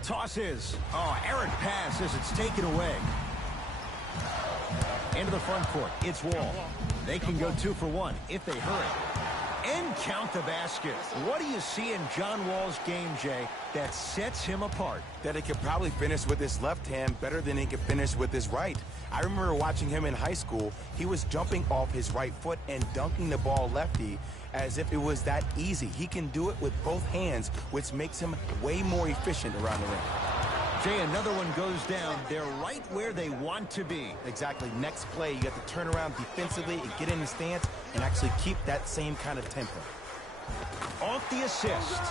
Tosses. Oh, errant pass as it's taken away. Into the front court. It's Wall. They can go 2 for 1 if they hurry. And count the basket. What do you see in John Wall's game, Jay, that sets him apart? That he could probably finish with his left hand better than he could finish with his right. I remember watching him in high school. He was jumping off his right foot and dunking the ball lefty as if it was that easy. He can do it with both hands, which makes him way more efficient around the rim. Jay, another one goes down. They're right where they want to be. Exactly. Next play, you have to turn around defensively and get in the stance and actually keep that same kind of tempo. Off the assist.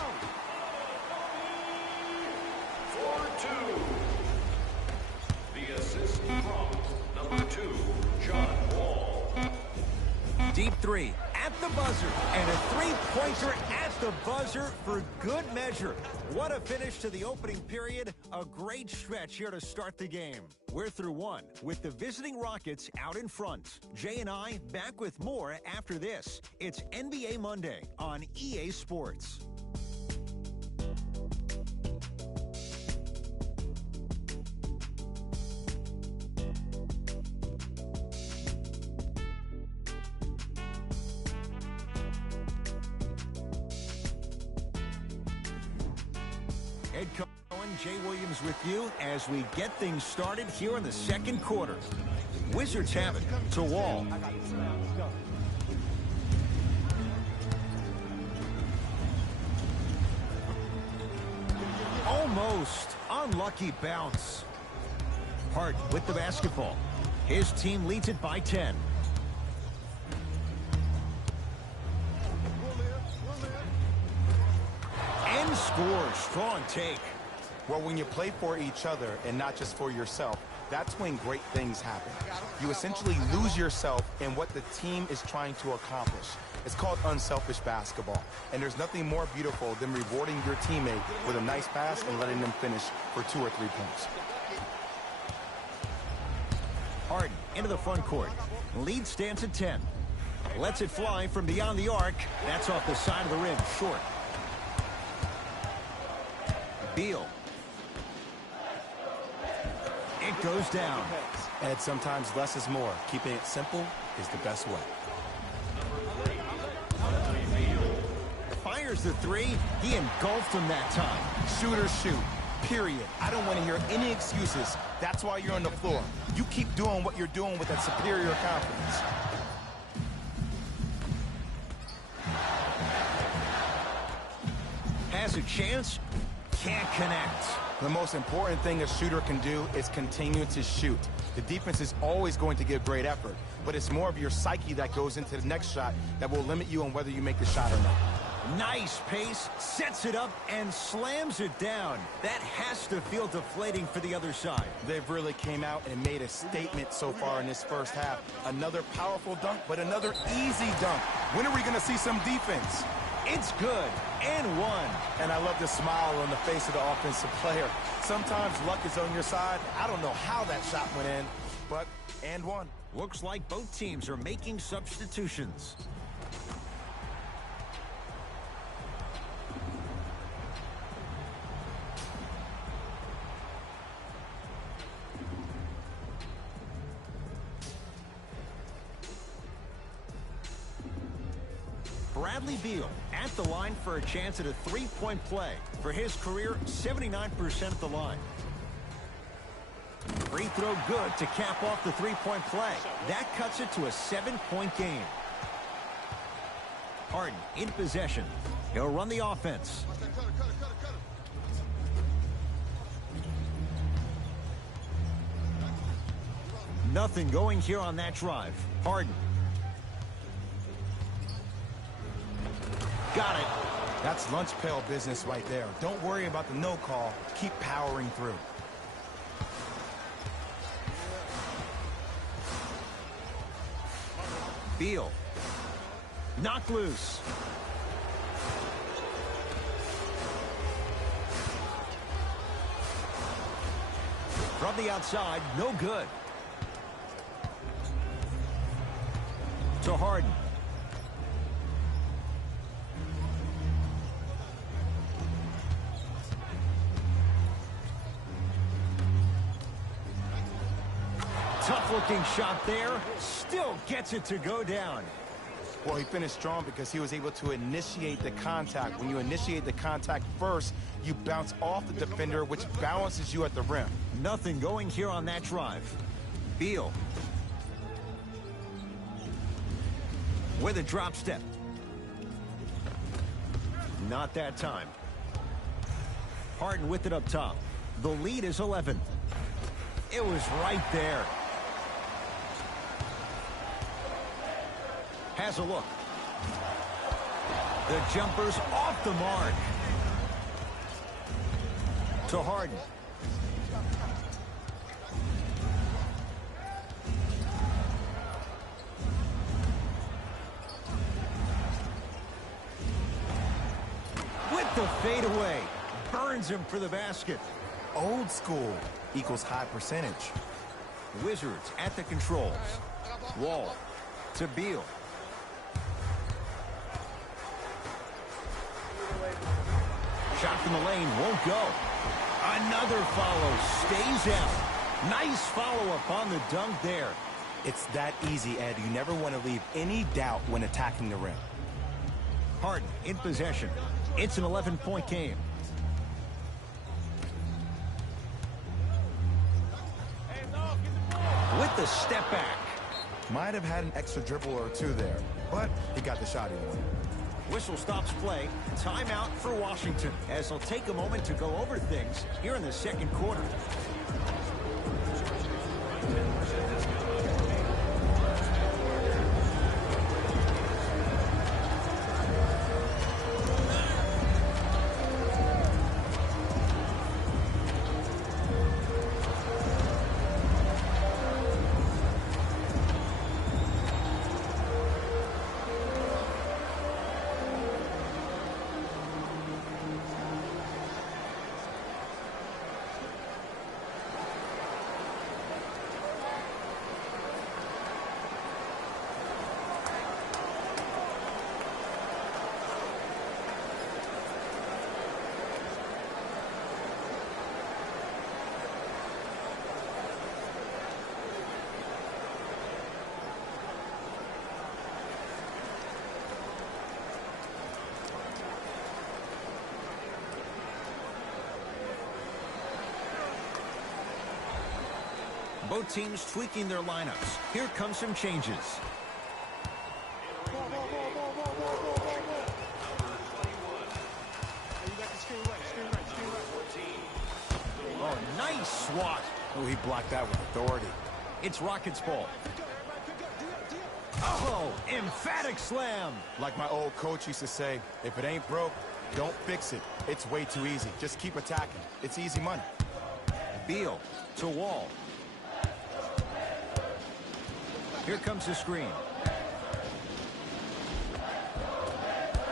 4-2. The assist from number 2, John Wall. Deep three at the buzzer. And a three-pointer at the buzzer for good measure. What a finish to the opening period. A great stretch here to start the game. We're through one with the visiting Rockets out in front. Jay and I back with more after this. It's NBA Monday on EA Sports. Ed Cohen, Jay Williams with you as we get things started here in the second quarter. Wizards have it to Wall. Almost unlucky bounce. Hart with the basketball. His team leads it by 10. And scores. Strong take. Well, when you play for each other and not just for yourself, that's when great things happen. You essentially lose yourself in what the team is trying to accomplish. It's called unselfish basketball. And there's nothing more beautiful than rewarding your teammate with a nice pass and letting them finish for 2 or 3 points. Harden into the front court. Lead stands at 10. Lets it fly from beyond the arc. That's off the side of the rim. Short. Beal. It goes down. And sometimes less is more. Keeping it simple is the best way. Fires the three. He engulfed him that time. Shoot or shoot. Period. I don't want to hear any excuses. That's why you're on the floor. You keep doing what you're doing with that superior confidence. Has a chance. Can't connect. The most important thing a shooter can do is continue to shoot. The defense is always going to give great effort, but it's more of your psyche that goes into the next shot that will limit you on whether you make the shot or not. Nice pace, sets it up, and slams it down. That has to feel deflating for the other side. They've really came out and made a statement so far in this first half. Another powerful dunk, but another easy dunk. When are we going to see some defense? It's good, and one. And I love the smile on the face of the offensive player. Sometimes luck is on your side. I don't know how that shot went in, but and one. Looks like both teams are making substitutions. Bradley Beal at the line for a chance at a three-point play. For his career, 79% at the line. Free throw good to cap off the three-point play. That cuts it to a 7-point game. Harden in possession. He'll run the offense. Nothing going here on that drive. Harden. Got it. That's lunch pail business right there. Don't worry about the no call. Keep powering through. Beal. Knocked loose. From the outside, no good. To Harden. Tough-looking shot there. Still gets it to go down. Well, he finished strong because he was able to initiate the contact. When you initiate the contact first, you bounce off the defender, which balances you at the rim. Nothing going here on that drive. Beal. With a drop step. Not that time. Harden with it up top. The lead is 11. It was right there. Has a look. The jumper's off the mark. To Harden. With the fadeaway. Burns him for the basket. Old school equals high percentage. Wizards at the controls. Wall to Beal. Shot from the lane won't go. Another follow. Stays out. Nice follow-up on the dunk there. It's that easy, Ed. You never want to leave any doubt when attacking the rim. Harden in possession. It's an 11-point game. With the step back. Might have had an extra dribble or two there, but he got the shot in. Whistle stops play. Timeout for Washington as they'll take a moment to go over things here in the second quarter. Both teams tweaking their lineups. Here come some changes. Oh, nice swat. Oh, he blocked that with authority. It's Rockets ball. Oh, emphatic slam. Like my old coach used to say, if it ain't broke, don't fix it. It's way too easy. Just keep attacking. It's easy money. Beal to Wall. Here comes the screen.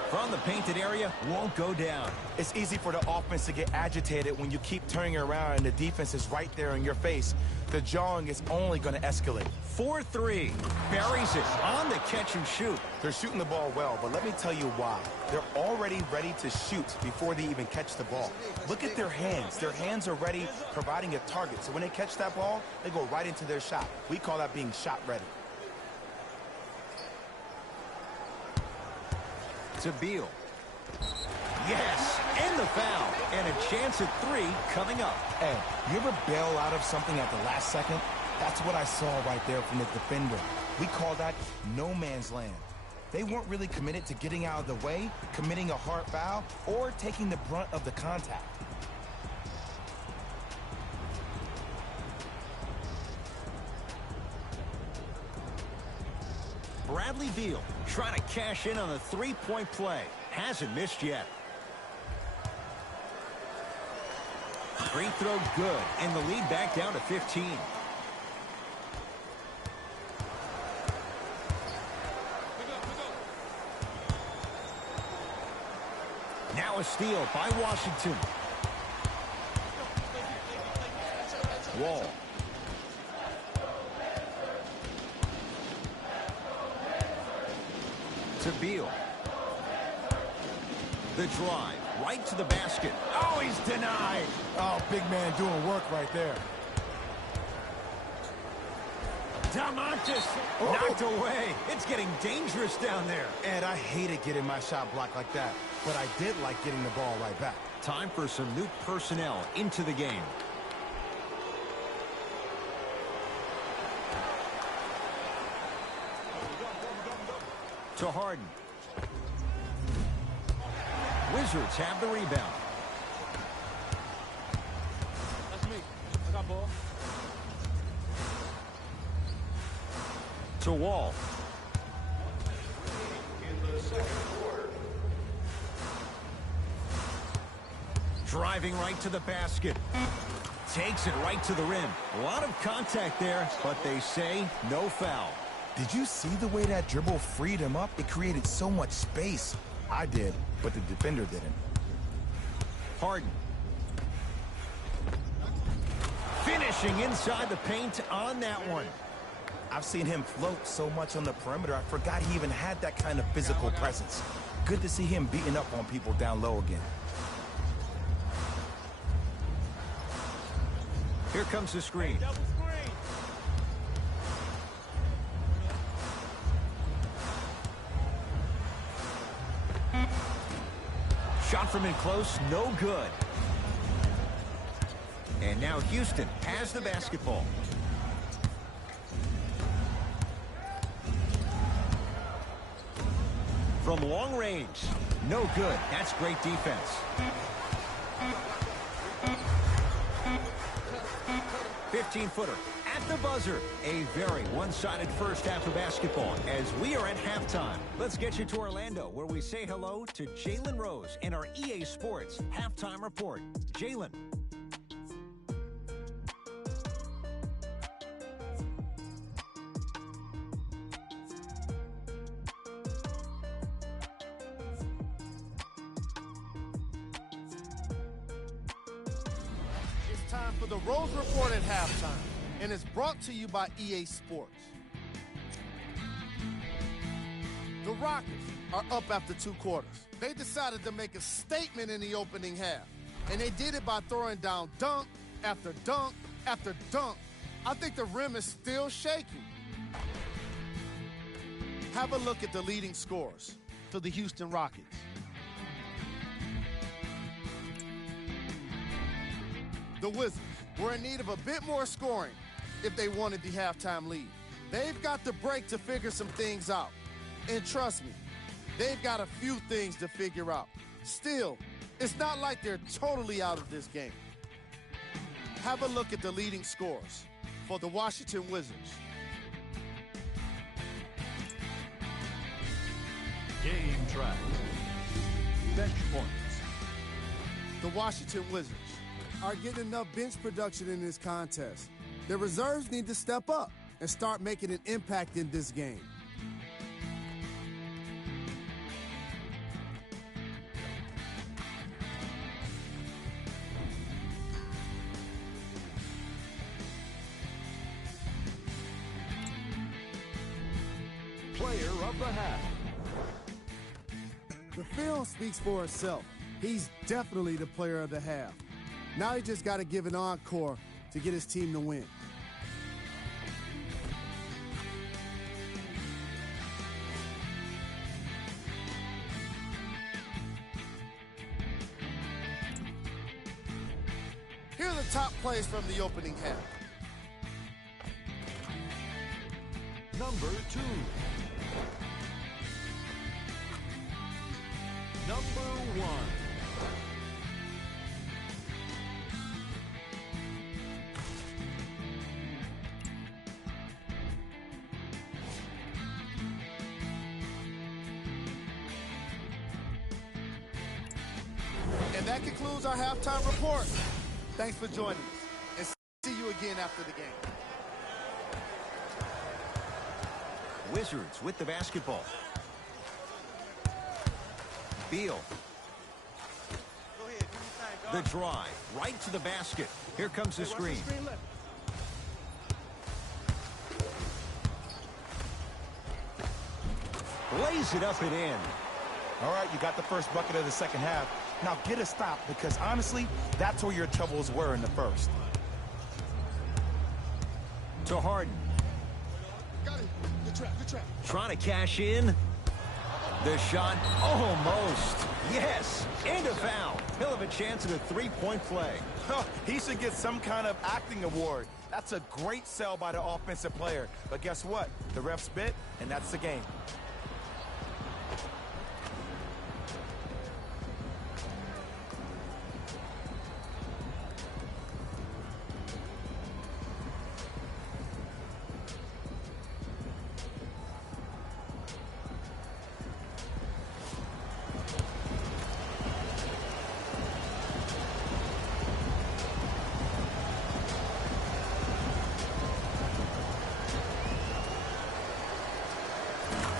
From the painted area, won't go down. It's easy for the offense to get agitated when you keep turning around and the defense is right there in your face. The jawing is only going to escalate. 4-3. Buries it on the catch and shoot. They're shooting the ball well, but let me tell you why. They're already ready to shoot before they even catch the ball. Look at their hands. Their hands are ready, providing a target. So when they catch that ball, they go right into their shot. We call that being shot ready. To Beal. Yes, and the foul. And a chance at 3 coming up. Ed, you ever bail out of something at the last second? That's what I saw right there from the defender. We call that no man's land. They weren't really committed to getting out of the way, committing a hard foul, or taking the brunt of the contact. Bradley Beal trying to cash in on a three-point play. Hasn't missed yet. Free throw good, and the lead back down to 15. Now a steal by Washington. Wall. To Beal. The drive, right to the basket. Oh, he's denied. Oh, big man doing work right there. Damontis knocked away. It's getting dangerous down there. And I hated getting my shot blocked like that, but I did like getting the ball right back. Time for some new personnel into the game. To Harden. Wizards have the rebound. That's me. I got ball. To Wall. In the second quarter. Driving right to the basket. Takes it right to the rim. A lot of contact there, but they say no foul. Did you see the way that dribble freed him up? It created so much space. I did, but the defender didn't. Harden. Finishing inside the paint on that one. I've seen him float so much on the perimeter, I forgot he even had that kind of physical presence. Good to see him beating up on people down low again. Here comes the screen. Double screen. Shot from in close, no good. And now Houston has the basketball. From long range, no good. That's great defense. "15-footer at the buzzer." A very one-sided first half of basketball as we are at halftime. Let's get you to Orlando, where we say hello to Jalen Rose in our EA Sports halftime report. Jalen. It's time for the Rose Report at halftime, and it's brought to you by EA Sports. The Rockets are up after 2 quarters. They decided to make a statement in the opening half, and they did it by throwing down dunk after dunk after dunk. I think the rim is still shaking. Have a look at the leading scorers for the Houston Rockets. The Wizards were in need of a bit more scoring if they wanted the halftime lead. They've got the break to figure some things out. And trust me, they've got a few things to figure out. Still, it's not like they're totally out of this game. Have a look at the leading scorers for the Washington Wizards. Game track. Bench points. The Washington Wizards are getting enough bench production in this contest. The reserves need to step up and start making an impact in this game. Player of the half. The film speaks for itself. He's definitely the player of the half. Now he just got to give an encore to get his team to win. Here are the top plays from the opening half. Number 2. Number 1. And that concludes our halftime report. Thanks for joining us, and see you again after the game. Wizards with the basketball. Beal. Go ahead, do your thing, dog. The drive, right to the basket. Here comes the Watch screen. screen left. lays it up and in. All right, you got the first bucket of the second half. Now get a stop, because honestly, that's where your troubles were in the first. To Harden. Got it. Good trap, good trap. Trying to cash in. The shot almost. Yes, and a foul. He'll have a chance at a three-point play. He should get some kind of acting award. That's a great sell by the offensive player. But guess what? The ref spit, and that's the game.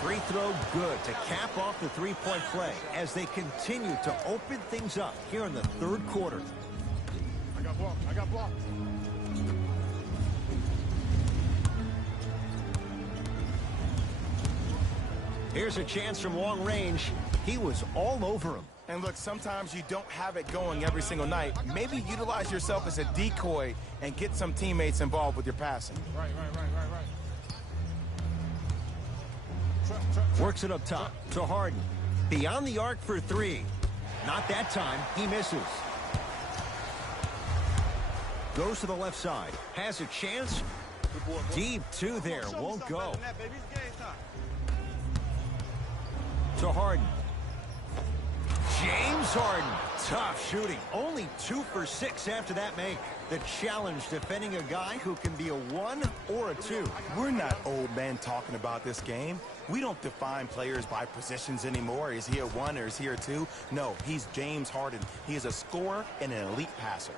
Free throw good to cap off the three-point play as they continue to open things up here in the third quarter. I got blocked. I got blocked. Here's a chance from long range. He was all over him. And look, sometimes you don't have it going every single night. Maybe utilize yourself as a decoy and get some teammates involved with your passing. Right. Works it up top to Harden. Beyond the arc for three. Not that time. He misses. Goes to the left side. Has a chance. Deep two there. Won't go. To Harden. James Harden. Tough shooting. Only 2 for 6 after that make. The challenge defending a guy who can be a 1 or a 2. We're not old men talking about this game. We don't define players by positions anymore. Is he a 1 or is he a 2? No, he's James Harden. He is a scorer and an elite passer.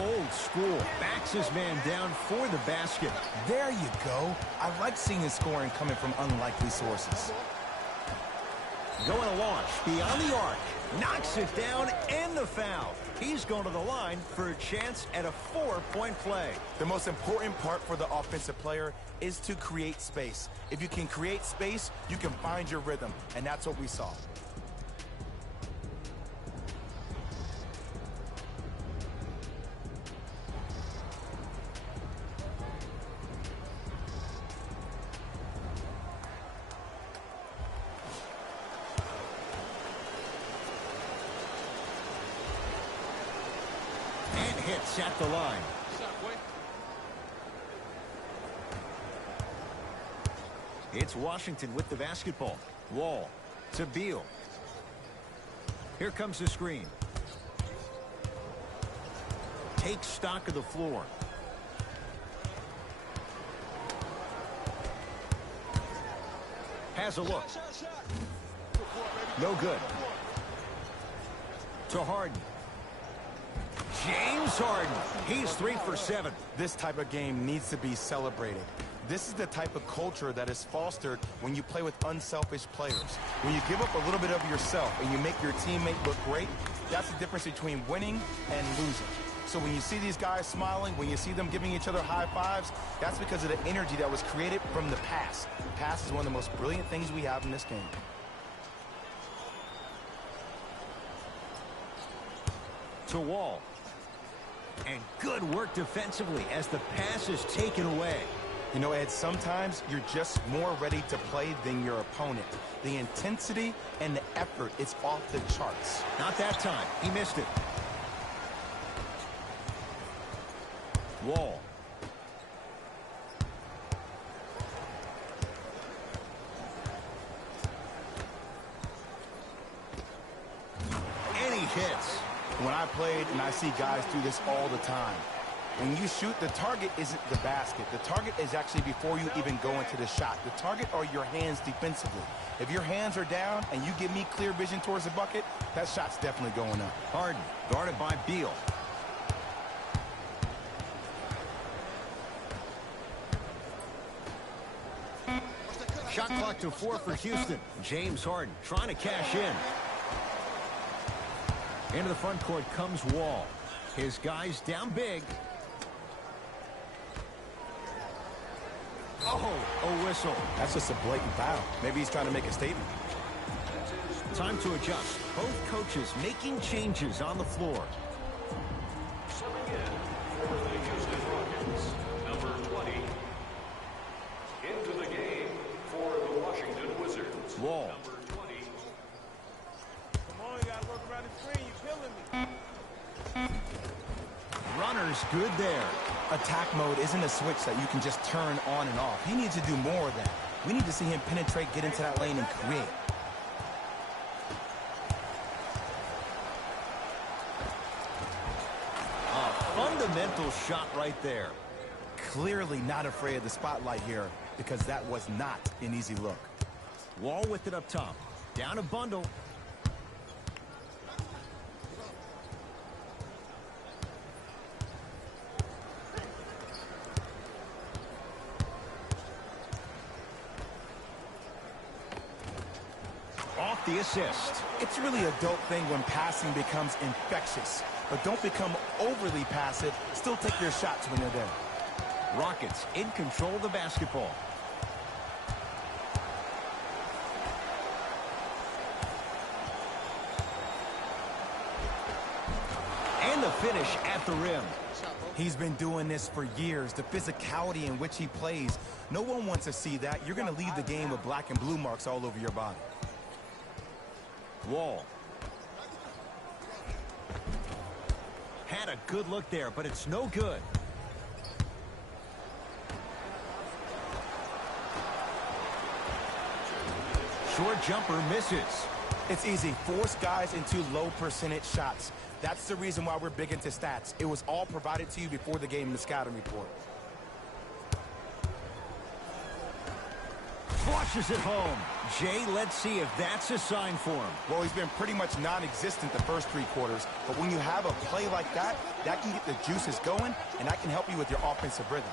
Old school. Backs his man down for the basket. There you go. I like seeing his scoring coming from unlikely sources. Going to launch beyond the arc. Knocks it down and the foul. He's going to the line for a chance at a 4-point play. The most important part for the offensive player is to create space. If you can create space, you can find your rhythm, and that's what we saw. Hits at the line. It's Washington with the basketball. Wall to Beal. Here comes the screen. Takes stock of the floor. Has a look. No good. To Harden. James Harden. He's 3 for 7. This type of game needs to be celebrated. This is the type of culture that is fostered when you play with unselfish players. When you give up a little bit of yourself and you make your teammate look great, that's the difference between winning and losing. So when you see these guys smiling, when you see them giving each other high fives, that's because of the energy that was created from the pass. Pass is one of the most brilliant things we have in this game. To Wall. And good work defensively as the pass is taken away. You know, Ed, sometimes you're just more ready to play than your opponent. The intensity and the effort is off the charts. Not that time. He missed it. Wall. And he hits. When I played, and I see guys do this all the time, when you shoot, the target isn't the basket. The target is actually before you even go into the shot. The target are your hands defensively. If your hands are down and you give me clear vision towards the bucket, that shot's definitely going up. Harden, guarded by Beal. Shot clock to 4 for Houston. James Harden trying to cash in. Into the front court comes Wall. His guys down big. Oh, a whistle. That's just a blatant foul. Maybe he's trying to make a statement. Time to adjust. Both coaches making changes on the floor. Subbing in for the Houston Rockets, number 20. Into the game for the Washington Wizards, Wall. number 20. Come on, you gotta work around the screen. You're killing me. Runner's good there. Attack mode isn't a switch that you can just turn on and off. He needs to do more of that. We need to see him penetrate, get into that lane, and create. Fundamental shot right there. Clearly not afraid of the spotlight here because that was not an easy look. Wall with it up top. Down a bundle. Off the assist. It's really a dope thing when passing becomes infectious. But don't become overly passive. Still take their shots when they're there. Rockets in control of the basketball. And the finish at the rim. He's been doing this for years. The physicality in which he plays. No one wants to see that. You're going to leave the game with black and blue marks all over your body. Wall. Had a good look there, but it's no good. Short jumper misses. It's easy. Force guys into low percentage shots. That's the reason why we're big into stats. It was all provided to you before the game in the scouting report. Flushes it home. Jay, let's see if that's a sign for him. Well, he's been pretty much non-existent the first 3 quarters, but when you have a play like that, that can get the juices going, and that can help you with your offensive rhythm.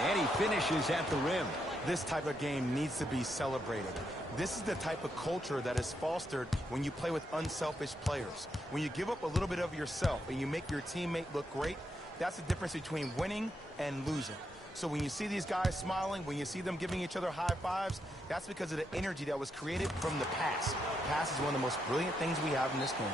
And he finishes at the rim. This type of game needs to be celebrated. This is the type of culture that is fostered when you play with unselfish players. When you give up a little bit of yourself and you make your teammate look great, that's the difference between winning and losing. So when you see these guys smiling, when you see them giving each other high fives, that's because of the energy that was created from the pass. Pass is one of the most brilliant things we have in this game.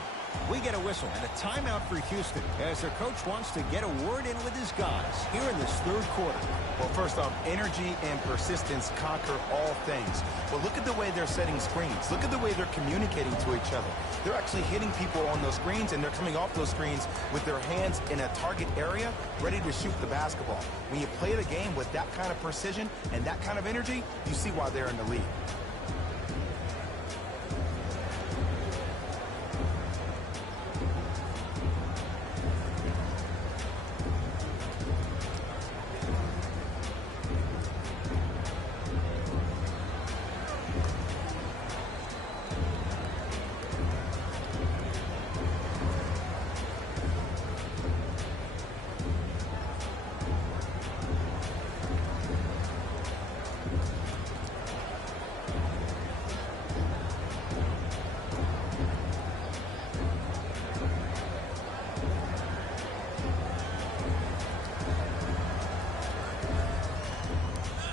We get a whistle and a timeout for Houston as their coach wants to get a word in with his guys here in this 3rd quarter. Well, first off, energy and persistence conquer all things. But look at the way they're setting screens. Look at the way they're communicating to each other. They're actually hitting people on those screens, and they're coming off those screens with their hands in a target area, ready to shoot the basketball. When you play the game with that kind of precision and that kind of energy, you see why they're in the lead.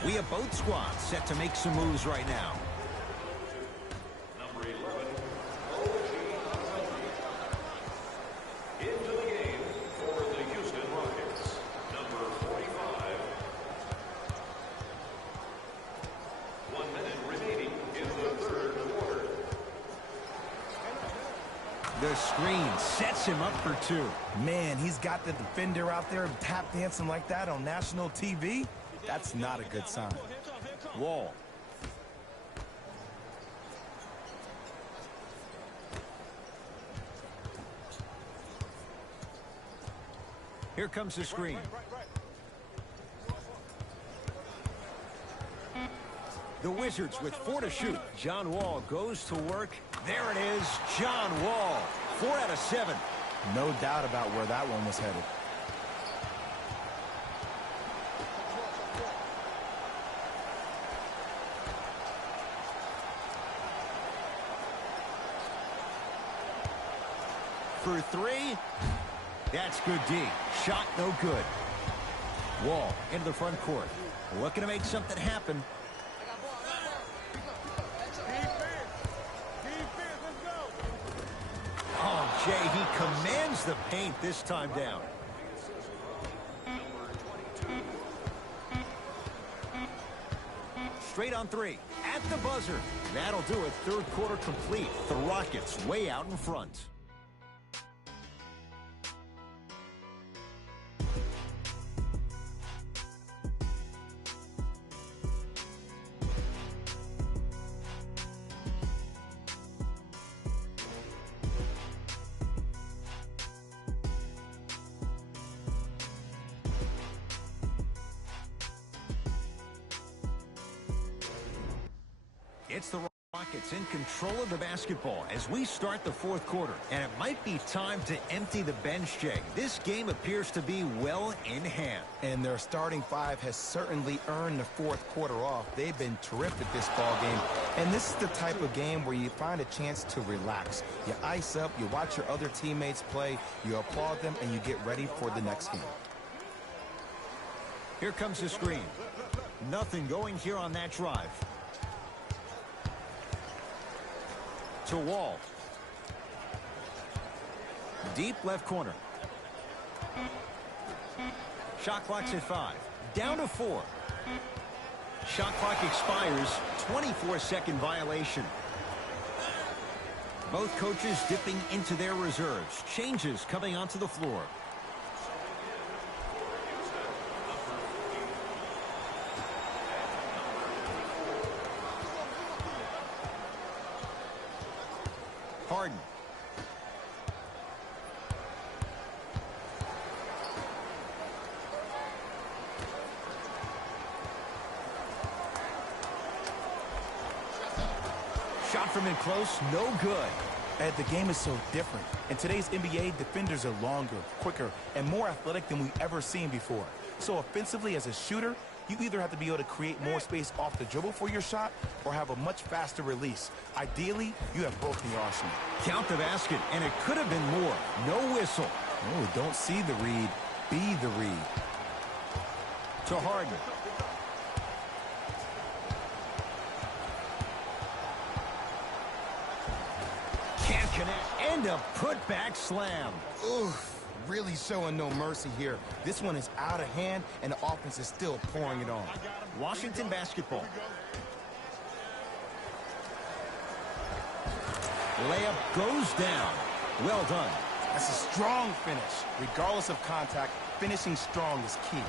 We have both squads set to make some moves right now. Number 11, into the game for the Houston Rockets, number 45. 1 minute remaining in the 3rd quarter. The screen sets him up for 2. Man, he's got the defender out there tap dancing like that on national TV. That's not a good sign. Wall. Here comes the screen. The Wizards with 4 to shoot. John Wall goes to work. There it is, John Wall. 4 out of 7. No doubt about where that one was headed. For 3. That's good D. Shot no good. Wall into the front court. Looking to make something happen. Let's go. Oh, Jay, he commands the paint this time down. Straight on three. At the buzzer. That'll do it. Third quarter complete. The Rockets way out in front. It's the Rockets in control of the basketball as we start the fourth quarter. And it might be time to empty the bench, Jay. This game appears to be well in hand. And their starting five has certainly earned the fourth quarter off. They've been terrific this ball game. And this is the type of game where you find a chance to relax. You ice up, you watch your other teammates play, you applaud them, and you get ready for the next game. Here comes the screen. Nothing going here on that drive. To Wall. Deep left corner. Shot clock's at 5. Down to 4. Shot clock expires. 24-second violation. Both coaches dipping into their reserves. Changes coming onto the floor. Harden. Shot from in close, no good. And the game is so different. In today's NBA, defenders are longer, quicker, and more athletic than we've ever seen before. So offensively, as a shooter, you either have to be able to create more space off the dribble for your shot or have a much faster release. Ideally, you have both in your arsenal. Count the basket, and it could have been more. No whistle. Oh, don't see the read, be the read. To Harden. Can't connect. And a putback slam. Oof. Really showing no mercy here. This one is out of hand, and the offense is still pouring it on. Washington basketball. Layup goes down. Well done. That's a strong finish. Regardless of contact, finishing strong is key.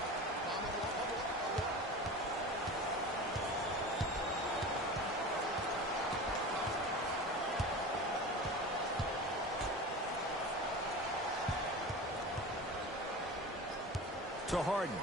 To Harden.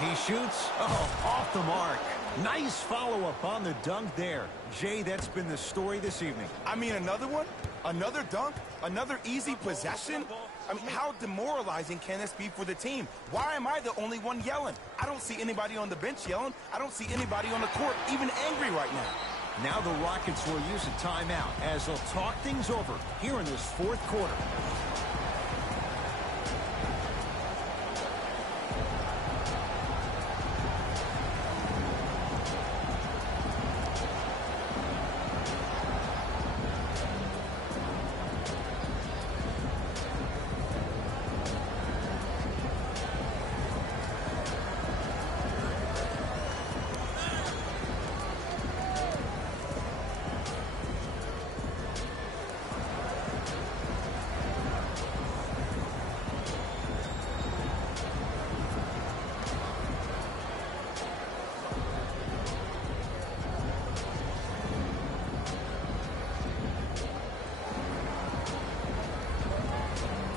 He shoots. Oh, off the mark. Nice follow-up on the dunk there. Jay, that's been the story this evening. I mean, another one? Another dunk? Another easy possession? I mean, how demoralizing can this be for the team? Why am I the only one yelling? I don't see anybody on the bench yelling. I don't see anybody on the court even angry right now. Now the Rockets will use a timeout as they'll talk things over here in this fourth quarter.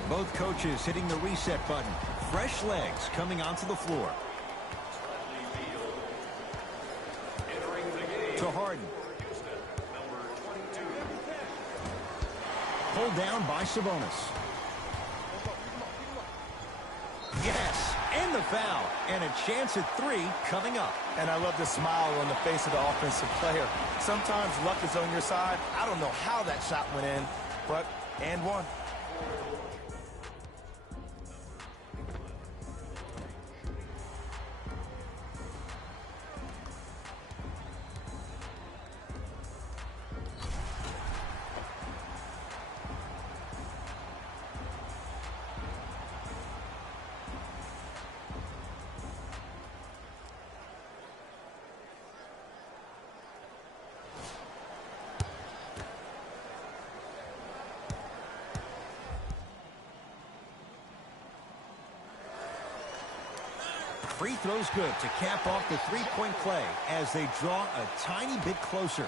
Both coaches hitting the reset button. Fresh legs coming onto the floor. To Harden. Pulled down by Sabonis. Yes, and the foul. And a chance at 3 coming up. And I love the smile on the face of the offensive player. Sometimes luck is on your side. I don't know how that shot went in, but And one. Free throw's good to cap off the three-point play as they draw a tiny bit closer.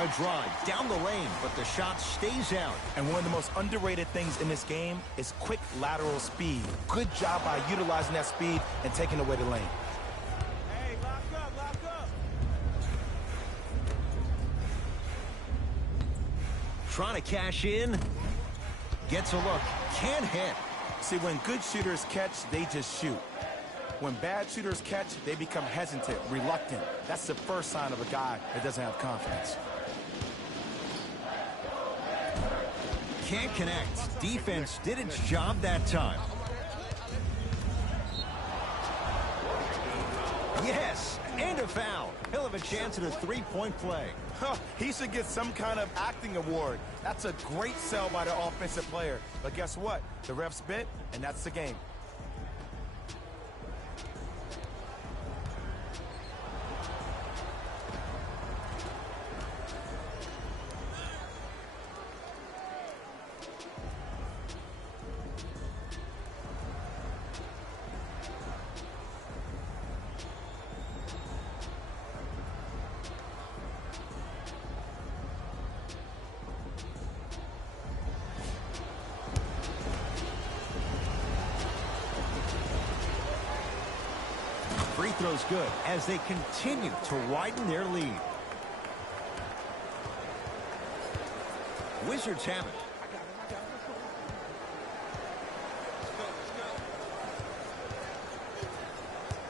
A drive down the lane, but the shot stays out. And one of the most underrated things in this game is quick lateral speed. Good job by utilizing that speed and taking away the lane. Hey, lock up, lock up. Trying to cash in. Gets a look. Can't hit. See, when good shooters catch, they just shoot. When bad shooters catch, they become hesitant, reluctant. That's the first sign of a guy that doesn't have confidence. Can't connect. Defense did its job that time. Yes, and a foul. He'll have a chance at a three-point play. He should get some kind of acting award. That's a great sell by the offensive player. But guess what? The refs bit, and that's the game. Free throw's good as they continue to widen their lead. Wizards have it.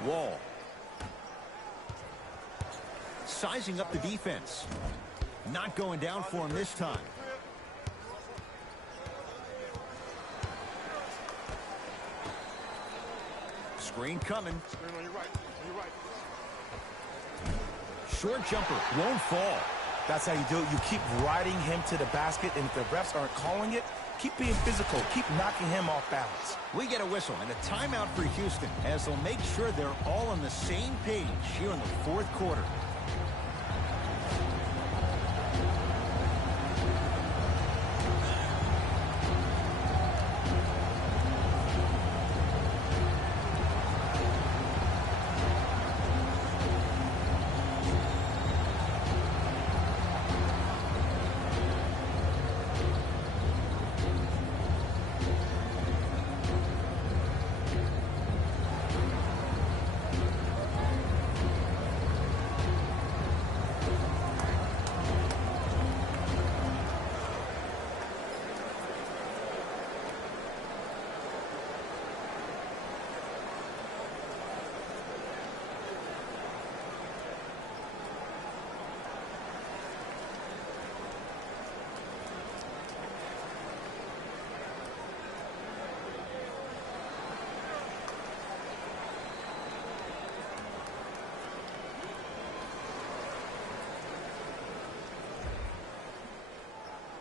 Wall. Sizing up the defense. Not going down for him this time. Screen coming. Short jumper won't fall. That's how you do it. You keep riding him to the basket, and if the refs aren't calling it, keep being physical. Keep knocking him off balance. We get a whistle and a timeout for Houston as they'll make sure they're all on the same page here in the fourth quarter.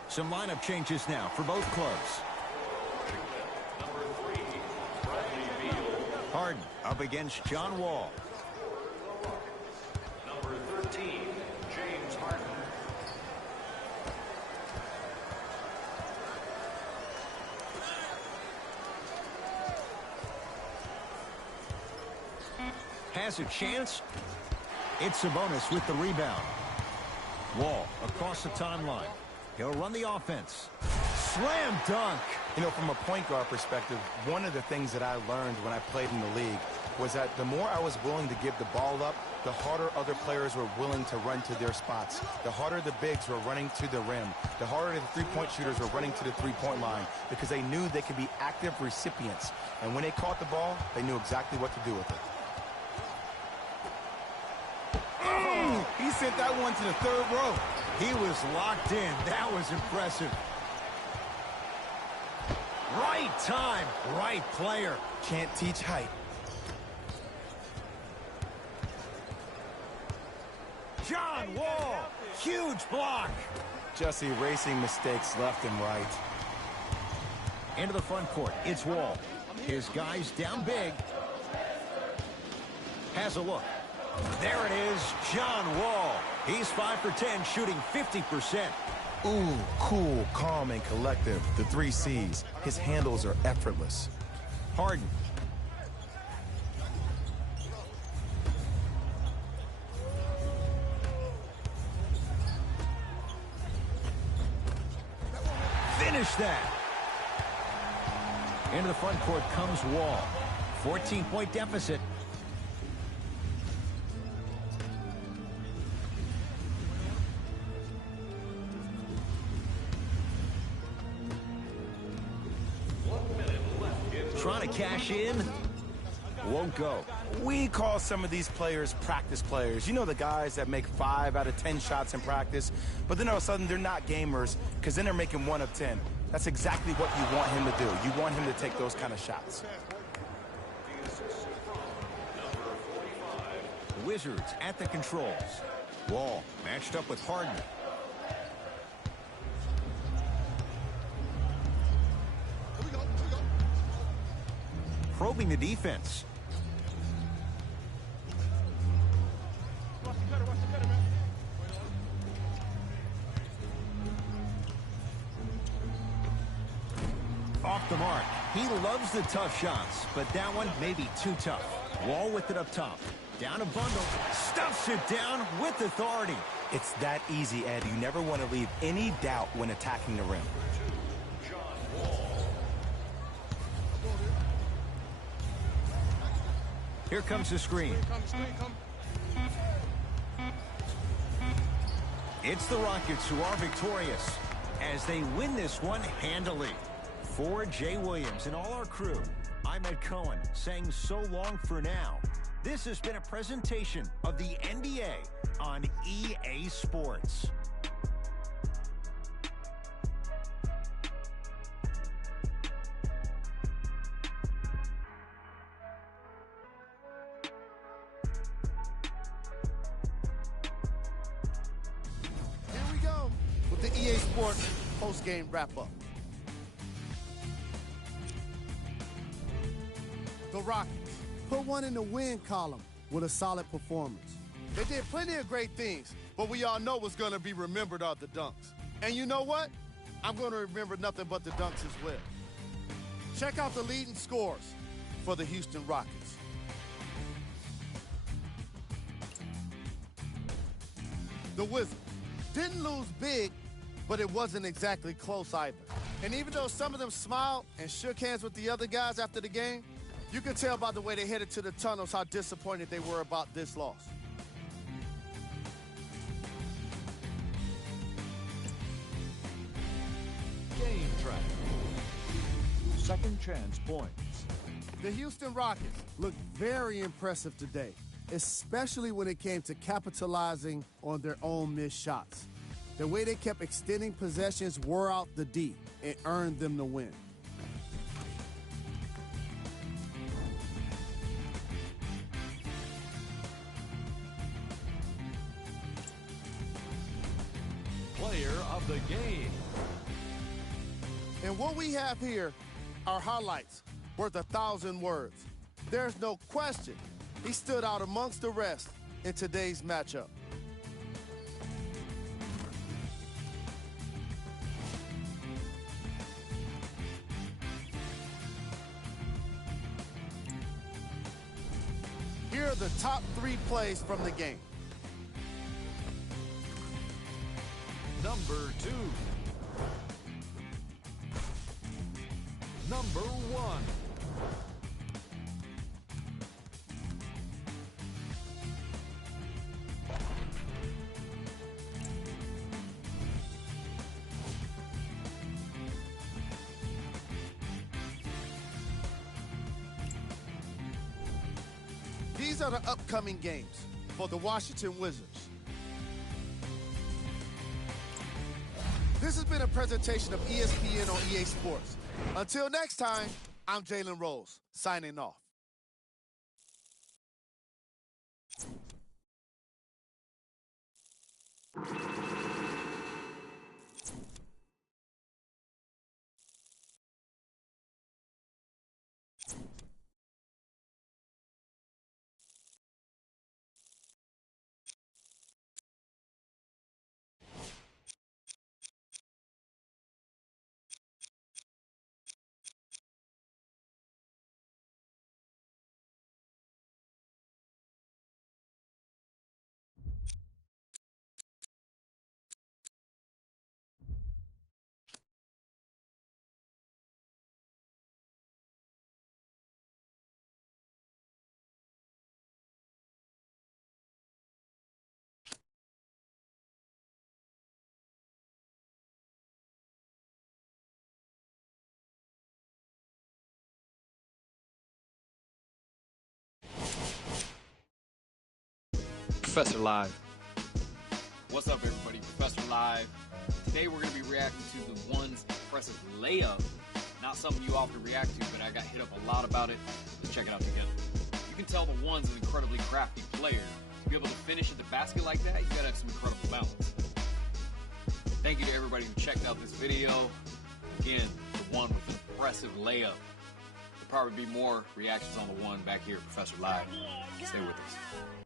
Some lineup changes now for both clubs. Harden up against John Wall. Number 13, James Harden. Has a chance. It's Sabonis with the rebound. Wall across the timeline. He'll run the offense. Slam dunk. You know, from a point guard perspective, one of the things that I learned when I played in the league was that the more I was willing to give the ball up, the harder other players were willing to run to their spots. The harder the bigs were running to the rim. The harder the three-point shooters were running to the three-point line because they knew they could be active recipients. And when they caught the ball, they knew exactly what to do with it. He sent that one to the third row. He was locked in. That was impressive. Right time, right player. Can't teach height. John Wall, huge block. Just erasing mistakes left and right. Into the front court, it's Wall. His guys down big. Has a look. There it is, John Wall. He's 5 for 10, shooting 50%. Ooh, cool, calm, and collective. The 3 C's. His handles are effortless. Harden. Finish that. Into the front court comes Wall. 14-point deficit. Trying to cash in. Won't go. We call some of these players practice players. You know, the guys that make 5 out of 10 shots in practice, but then all of a sudden they're not gamers because then they're making 1 of 10. That's exactly what you want him to do. You want him to take those kind of shots. Wizards at the controls. Wall matched up with Harden. Probing the defense. Off the mark. He loves the tough shots, but that one may be too tough. Wall with it up top. Down a bundle. Stuffs it down with authority. It's that easy, Ed. You never want to leave any doubt when attacking the rim. Here comes the screen. It's the Rockets who are victorious as they win this one handily. For Jay Williams and all our crew, I'm Ed Cohen saying so long for now. This has been a presentation of the NBA on EA Sports. Here we go with the EA Sports post-game wrap-up. The Rockets put one in the win column with a solid performance. They did plenty of great things, but we all know what's going to be remembered are the dunks. And you know what? I'm going to remember nothing but the dunks as well. Check out the leading scores for the Houston Rockets. The Wizards didn't lose big, but it wasn't exactly close either. And even though some of them smiled and shook hands with the other guys after the game, you can tell by the way they headed to the tunnels how disappointed they were about this loss. Game track. Second chance points. The Houston Rockets looked very impressive today, especially when it came to capitalizing on their own missed shots. The way they kept extending possessions wore out the D and earned them the win. Player of the game. And what we have here are highlights worth 1,000 words. There's no question he stood out amongst the rest in today's matchup. Here are the top 3 plays from the game. Number 2. Number 1. These are the upcoming games for the Washington Wizards. This has been a presentation of ESPN on EA Sports. Until next time, I'm Jalen Rose, signing off. Professor Live. What's up, everybody? Professor Live. Today we're going to be reacting to the One's impressive layup. Not something you often react to, but I got hit up a lot about it. Let's check it out together. You can tell the One's an incredibly crafty player. To be able to finish at the basket like that, you got to have some incredible balance. Thank you to everybody who checked out this video. Again, the One with an impressive layup. There'll probably be more reactions on the One back here at Professor Live. Stay with us.